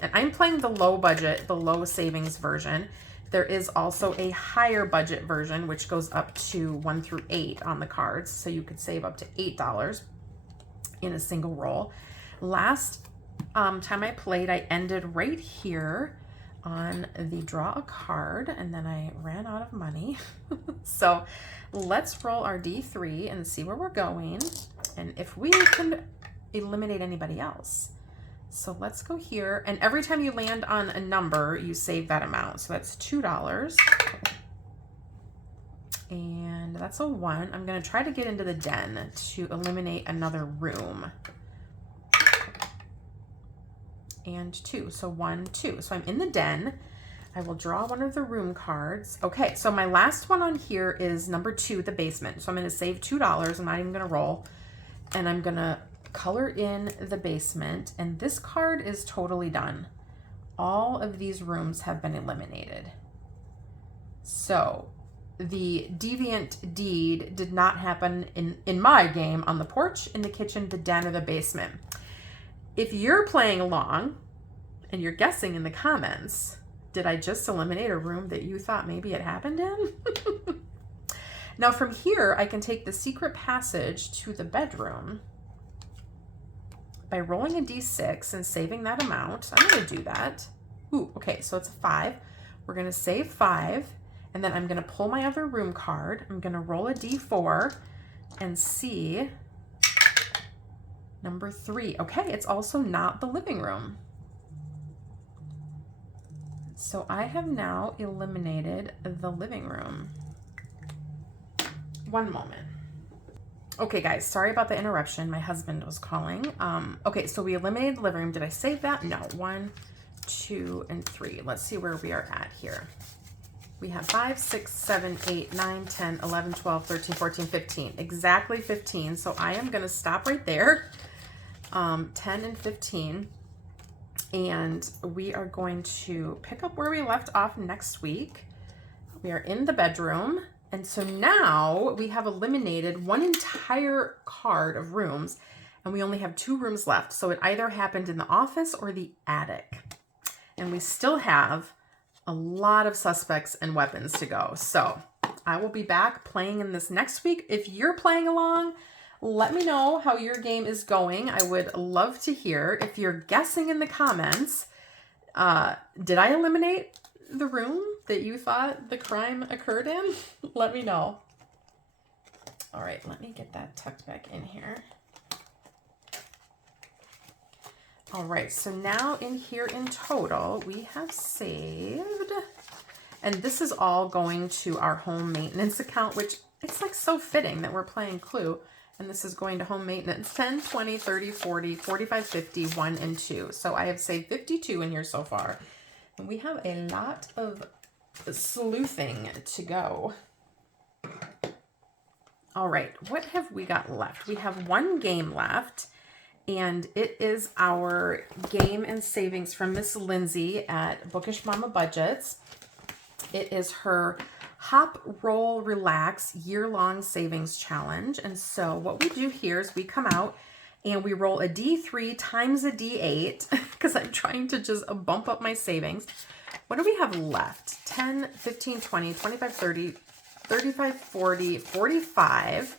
And I'm playing the low budget, the low savings version. There is also a higher budget version, which goes up to 1 through 8 on the cards. So you could save up to $8 in a single roll. Last time I played, I ended right here on the draw a card, and then I ran out of money. So let's roll our D3 and see where we're going and if we can eliminate anybody else. So let's go here, and every time you land on a number, you save that amount. So that's $2. And that's a 1. I'm gonna try to get into the den to eliminate another room. And 2, so 1, 2. So I'm in the den. I will draw one of the room cards. Okay, so my last one on here is number 2, the basement. So I'm gonna save $2. I'm not even gonna roll. And I'm gonna color in the basement, and this card is totally done. All of these rooms have been eliminated. So the deviant deed did not happen in my game on the porch, in the kitchen, the den, or the basement. If you're playing along and you're guessing in the comments, did I just eliminate a room that you thought maybe it happened in? Now from here, I can take the secret passage to the bedroom by rolling a D6 and saving that amount. I'm gonna do that. Ooh, okay, so it's a 5. We're gonna save 5, and then I'm gonna pull my other room card. I'm gonna roll a D4 and see number 3. Okay, it's also not the living room. So I have now eliminated the living room. One moment. Okay guys, sorry about the interruption. My husband was calling. Okay, so we eliminated the living room. Did I save that? No. 1, 2, and 3. Let's see where we are at here. We have 5, 6, 7, 8, 9, 10, 11, 12, 13, 14, 15. Exactly 15. So I am gonna stop right there. 10 and 15. And we are going to pick up where we left off next week. We are in the bedroom. And so now we have eliminated one entire card of rooms, and we only have 2 rooms left. So it either happened in the office or the attic. And we still have a lot of suspects and weapons to go. So I will be back playing in this next week. If you're playing along, let me know how your game is going. I would love to hear. If you're guessing in the comments, did I eliminate the room that you thought the crime occurred in? Let me know. All right, let me get that tucked back in here. All right, so now in here in total, we have saved, and this is all going to our home maintenance account, which it's like so fitting that we're playing Clue, and this is going to home maintenance. 10, 20, 30, 40, 45, 50, 1, and 2. So I have saved 52 in here so far. And we have a lot of sleuthing to go. All right, what have we got left? We have 1 game left, and it is our game and savings from Miss Lindsay at Bookish Mama Budgets. It is her Hop, Roll, Relax year-long savings challenge. And so what we do here is we come out and we roll a D3 times a D8 because I'm trying to just bump up my savings. What do we have left? 10, 15, 20, 25, 30, 35, 40, 45,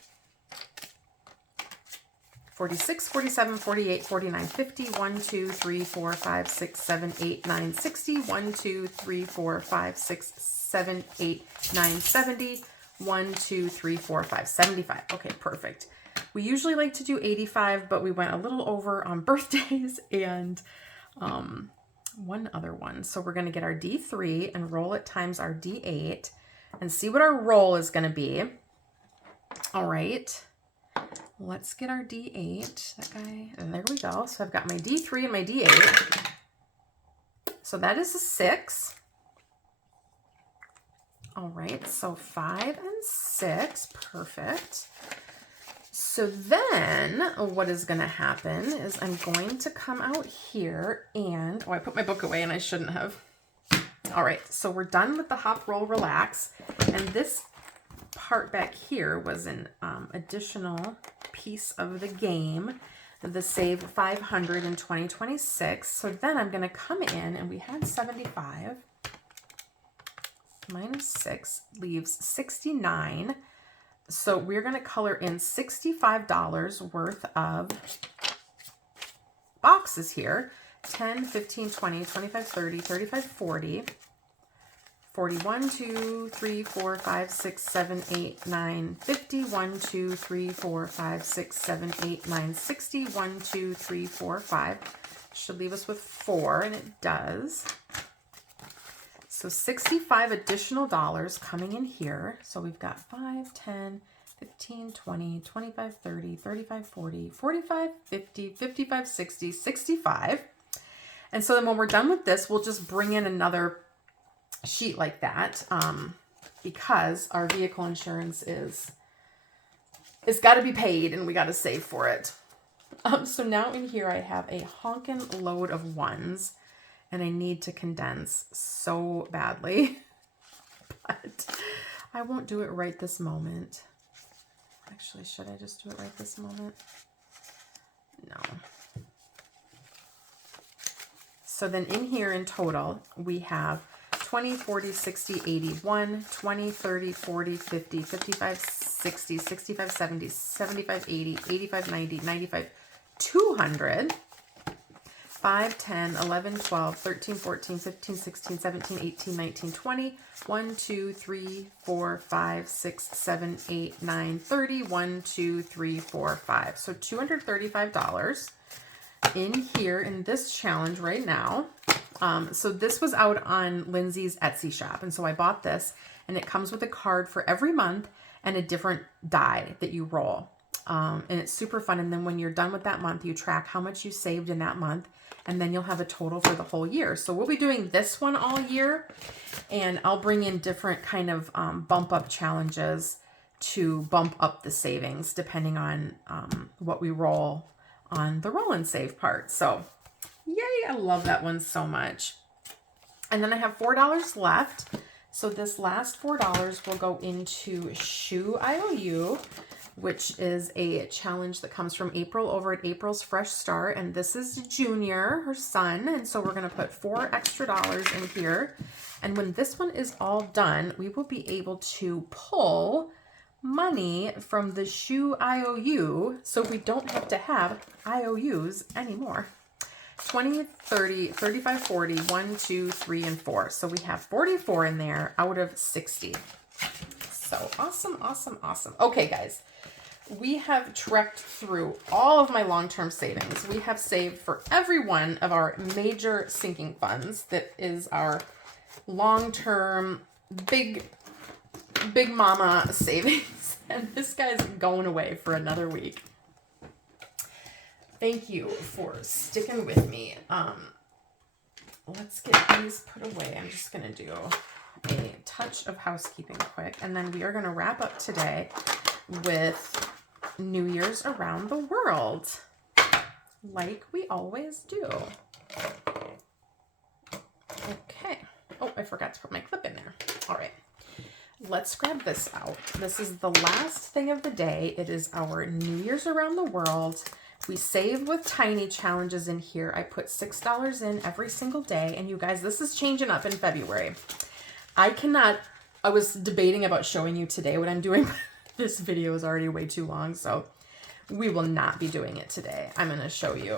46, 47, 48, 49, 50, 1, 2, 3, 4, 5, 6, 7, 8, 9, 60, 1, 2, 3, 4, 5, 6, 7, 8, 9, 70, 1, 2, 3, 4, 5, 75. Okay, perfect. We usually like to do 85, but we went a little over on birthdays and one other one. So we're going to get our D3 and roll it times our D8 and see what our roll is going to be. All right. Let's get our D8. That guy. And there we go. So I've got my D3 and my D8. So that is a 6. All right. So 5 and 6. Perfect. So then what is going to happen is I'm going to come out here and, oh, I put my book away and I shouldn't have. All right. So we're done with the hop, roll, relax. And this part back here was an additional piece of the game, the save 500 in 2026. So then I'm going to come in and we had 75 minus 6 leaves 69. So we're going to color in $65 worth of boxes here. 10, 15, 20, 25, 30, 35, 40. 41, 2, 3, 4, 5, 6, 7, 8, 9, 50. 1, 2, 3, 4, 5, 6, 7, 8, 9, 60. 1, 2, 3, 4, 5. Should leave us with 4, and it does. So 65 additional dollars coming in here. So we've got 5, 10, 15, 20, 25, 30, 35, 40, 45, 50, 55, 60, 65. And so then when we're done with this, we'll just bring in another sheet like that because our vehicle insurance it's got to be paid and we got to save for it. So now in here I have a honkin' load of ones and I need to condense so badly, but I won't do it right this moment. Actually, should I just do it right this moment? No. So then in here in total, we have 20, 40, 60, 81, 20, 30, 40, 50, 55, 60, 65, 70, 75, 80, 85, 90, 95, 200, 5, 10, 11, 12, 13, 14, 15, 16, 17, 18, 19, 20, 1, 2, 3, 4, 5, 6, 7, 8, 9, 30, 1, 2, 3, 4, 5. So $235 in here in this challenge right now. So this was out on Lindsay's Etsy shop. And so I bought this and it comes with a card for every month and a different die that you roll. And it's super fun. And then when you're done with that month, you track how much you saved in that month and then you'll have a total for the whole year. So we'll be doing this one all year and I'll bring in different kind of bump up challenges to bump up the savings depending on what we roll on the roll and save part. So yay, I love that one so much. And then I have $4 left. So this last $4 will go into Shoe IOU, which is a challenge that comes from April over at April's Fresh Start. And this is Junior, her son. And so we're going to put $4 extra in here. And when this one is all done, we will be able to pull money from the Shoe IOU so we don't have to have IOUs anymore. 20, 30, 35, 40, 1, 2, 3, and 4. So we have 44 in there out of 60. So awesome, awesome, awesome. Okay, guys, we have trekked through all of my long-term savings. We have saved for every one of our major sinking funds. That is our long-term big mama savings. And this guy's going away for another week. Thank you for sticking with me. Let's get these put away. I'm just going to do a touch of housekeeping quick. And then we are going to wrap up today with New Year's around the world, like we always do. Okay. Oh, I forgot to put my clip in there. All right. Let's grab this out. This is the last thing of the day. It is our New Year's around the world. We save with tiny challenges in here. I put $6 in every single day. And you guys, this is changing up in February. I was debating about showing you today what I'm doing. This video is already way too long, so we will not be doing it today. I'm going to show you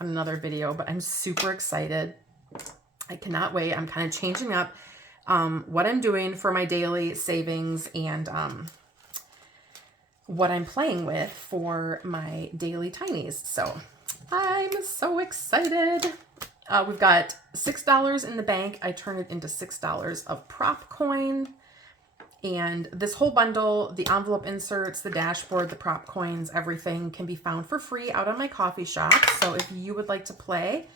another video, but I'm super excited. I cannot wait. I'm kind of changing up what I'm doing for my daily savings and what I'm playing with for my daily tinies. So I'm so excited. We've got $6 in the bank. I turn it into $6 of prop coin. And this whole bundle, the envelope inserts, the dashboard, the prop coins, everything can be found for free out on my coffee shop. So if you would like to play,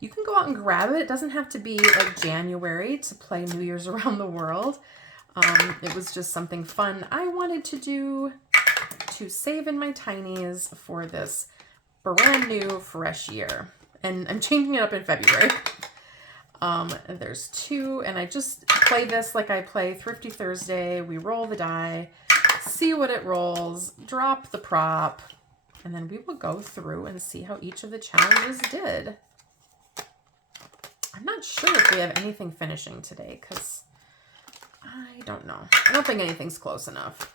you can go out and grab it. It doesn't have to be like January to play New Year's Around the World. It was just something fun I wanted to do to save in my tinies for this brand new fresh year. And I'm changing it up in February. There's 2, and I just play this like I play Thrifty Thursday. We roll the die, see what it rolls, drop the prop, and then we will go through and see how each of the challenges did. I'm not sure if we have anything finishing today, because I don't know. I don't think anything's close enough.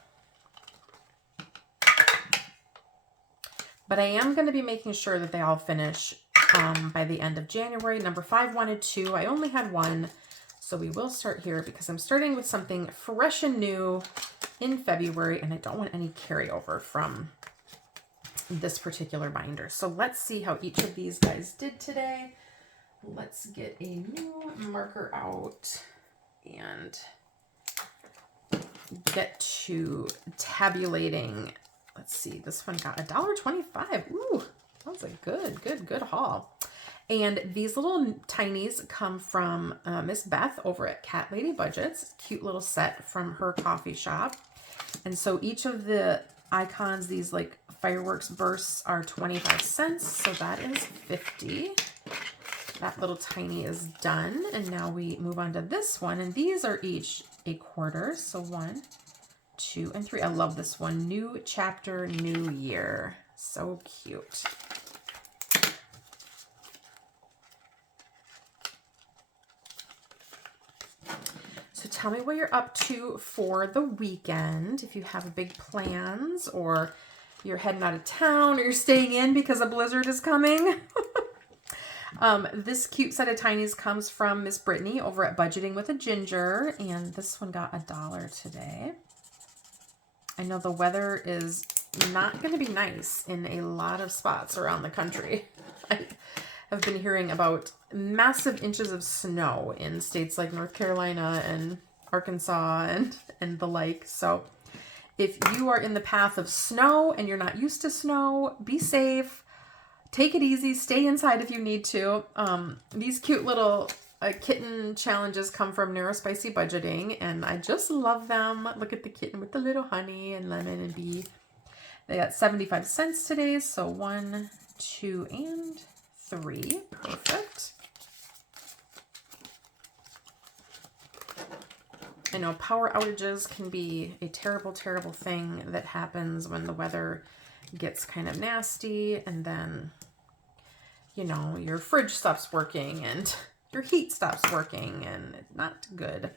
But I am going to be making sure that they all finish by the end of January. Number 5 wanted 2. I only had 1. So we will start here because I'm starting with something fresh and new in February, and I don't want any carryover from this particular binder. So let's see how each of these guys did today. Let's get a new marker out and get to tabulating. Let's see, this one got $1.25. Ooh, that was a good haul. And these little tinies come from Miss Beth over at Cat Lady Budgets. Cute little set from her coffee shop. And so each of the icons, these like fireworks bursts, are 25 cents. So that is 50. That little tiny is done. And now we move on to this one. And these are each a quarter. So 1, 2, and 3. I love this one. New chapter, new year. So cute. So tell me what you're up to for the weekend. If you have big plans, or you're heading out of town, or you're staying in because a blizzard is coming. This cute set of tinies comes from Miss Brittany over at Budgeting with a Ginger. And this one got $1 today. I know the weather is not going to be nice in a lot of spots around the country. I have been hearing about massive inches of snow in states like North Carolina and Arkansas and the like. So if you are in the path of snow and you're not used to snow, be safe. Take it easy. Stay inside if you need to. These cute little kitten challenges come from Neurospicy Budgeting, and I just love them. Look at the kitten with the little honey and lemon and bee. They got 75 cents today, so 1, 2, and 3. Perfect. I know power outages can be a terrible, terrible thing that happens when the weather gets kind of nasty, and then, you know, your fridge stops working and your heat stops working, and not good.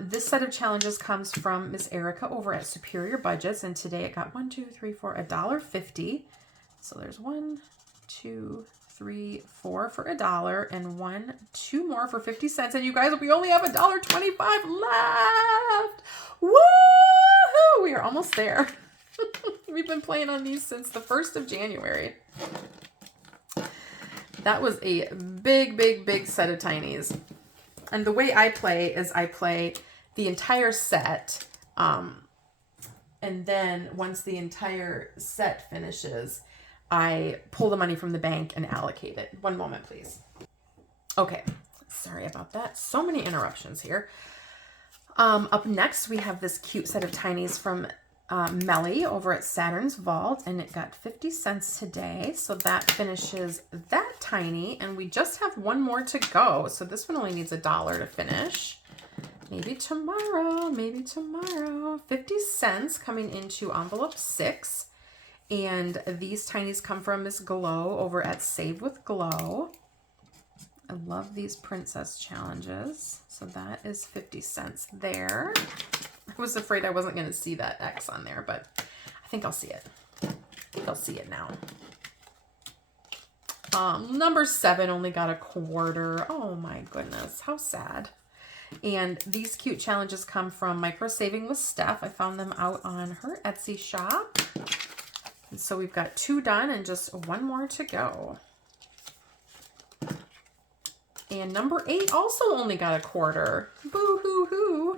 This set of challenges comes from Miss Erica over at Superior Budgets, and today it got $1.50. So there's 1, 2, 3, 4 for $1, and 1, 2 more for 50 cents. And you guys, we only have $1.25 left. Woohoo! We are almost there. We've been playing on these since the 1st of January. That was a big set of tinies. And the way I play is I play the entire set. And then once the entire set finishes, I pull the money from the bank and allocate it. One moment, please. Okay. Sorry about that. So many interruptions here. Up next, we have this cute set of tinies from Melly over at Saturn's Vault, and it got 50 cents today. So that finishes that tiny, and we just have one more to go. So this one only needs $1 to finish. Maybe tomorrow, maybe tomorrow. 50 cents coming into envelope 6. And these tinies come from Miss Glow over at Save with Glow. I love these princess challenges. So that is 50 cents there. I was afraid I wasn't going to see that X on there, but I think I'll see it. I think I'll see it now. Number 7 only got $0.25. Oh my goodness, how sad. And these cute challenges come from Micro Saving with Steph. I found them out on her Etsy shop. And so we've got 2 done and just 1 more to go. And number 8 also only got a quarter. Boo-hoo-hoo.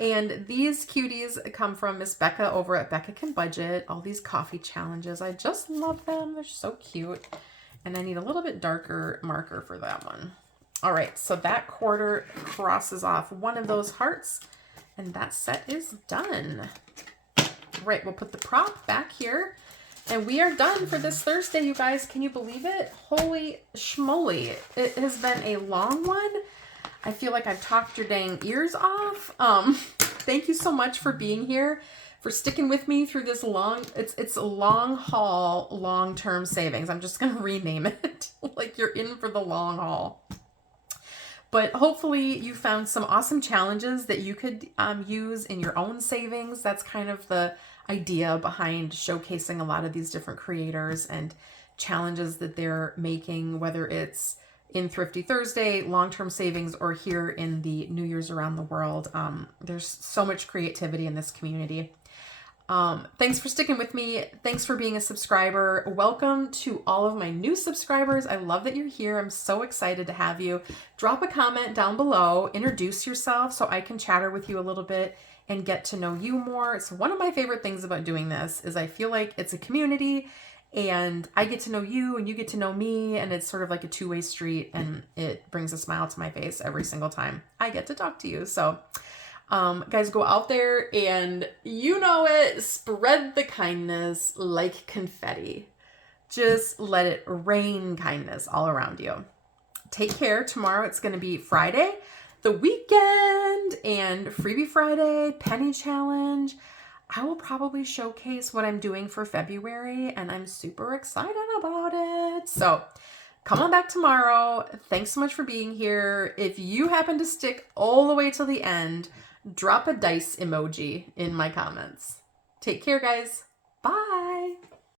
And these cuties come from Miss Becca over at Becca Can Budget. All these coffee challenges. I just love them. They're so cute. And I need a little bit darker marker for that one. All right, so that quarter crosses off one of those hearts, and that set is done. Right, we'll put the prop back here, and we are done for this Thursday, you guys. Can you believe it? Holy schmoly. It has been a long one. I feel like I've talked your dang ears off. Thank you so much for being here, for sticking with me through this long, it's a long haul, long-term savings. I'm just going to rename it. Like you're in for the long haul. But hopefully you found some awesome challenges that you could use in your own savings. That's kind of the idea behind showcasing a lot of these different creators and challenges that they're making, whether it's in Thrifty Thursday, long-term savings, or here in the New Year's around the world. There's so much creativity in this community. Thanks for sticking with me. Thanks for being a subscriber. Welcome to all of my new subscribers. I love that you're here. I'm so excited to have you. Drop a comment down below, introduce yourself so I can chatter with you a little bit and get to know you more. It's one of my favorite things about doing this is I feel like it's a community and I get to know you and you get to know me, and it's sort of like a two-way street, and it brings a smile to my face every single time I get to talk to you. So guys, go out there and you know it, spread the kindness like confetti. Just let it rain kindness all around you. Take care. Tomorrow it's going to be Friday, the weekend, and Freebie Friday, Penny Challenge. I will probably showcase what I'm doing for February, and I'm super excited about it. So come on back tomorrow. Thanks so much for being here. If you happen to stick all the way till the end, drop a dice emoji in my comments. Take care, guys.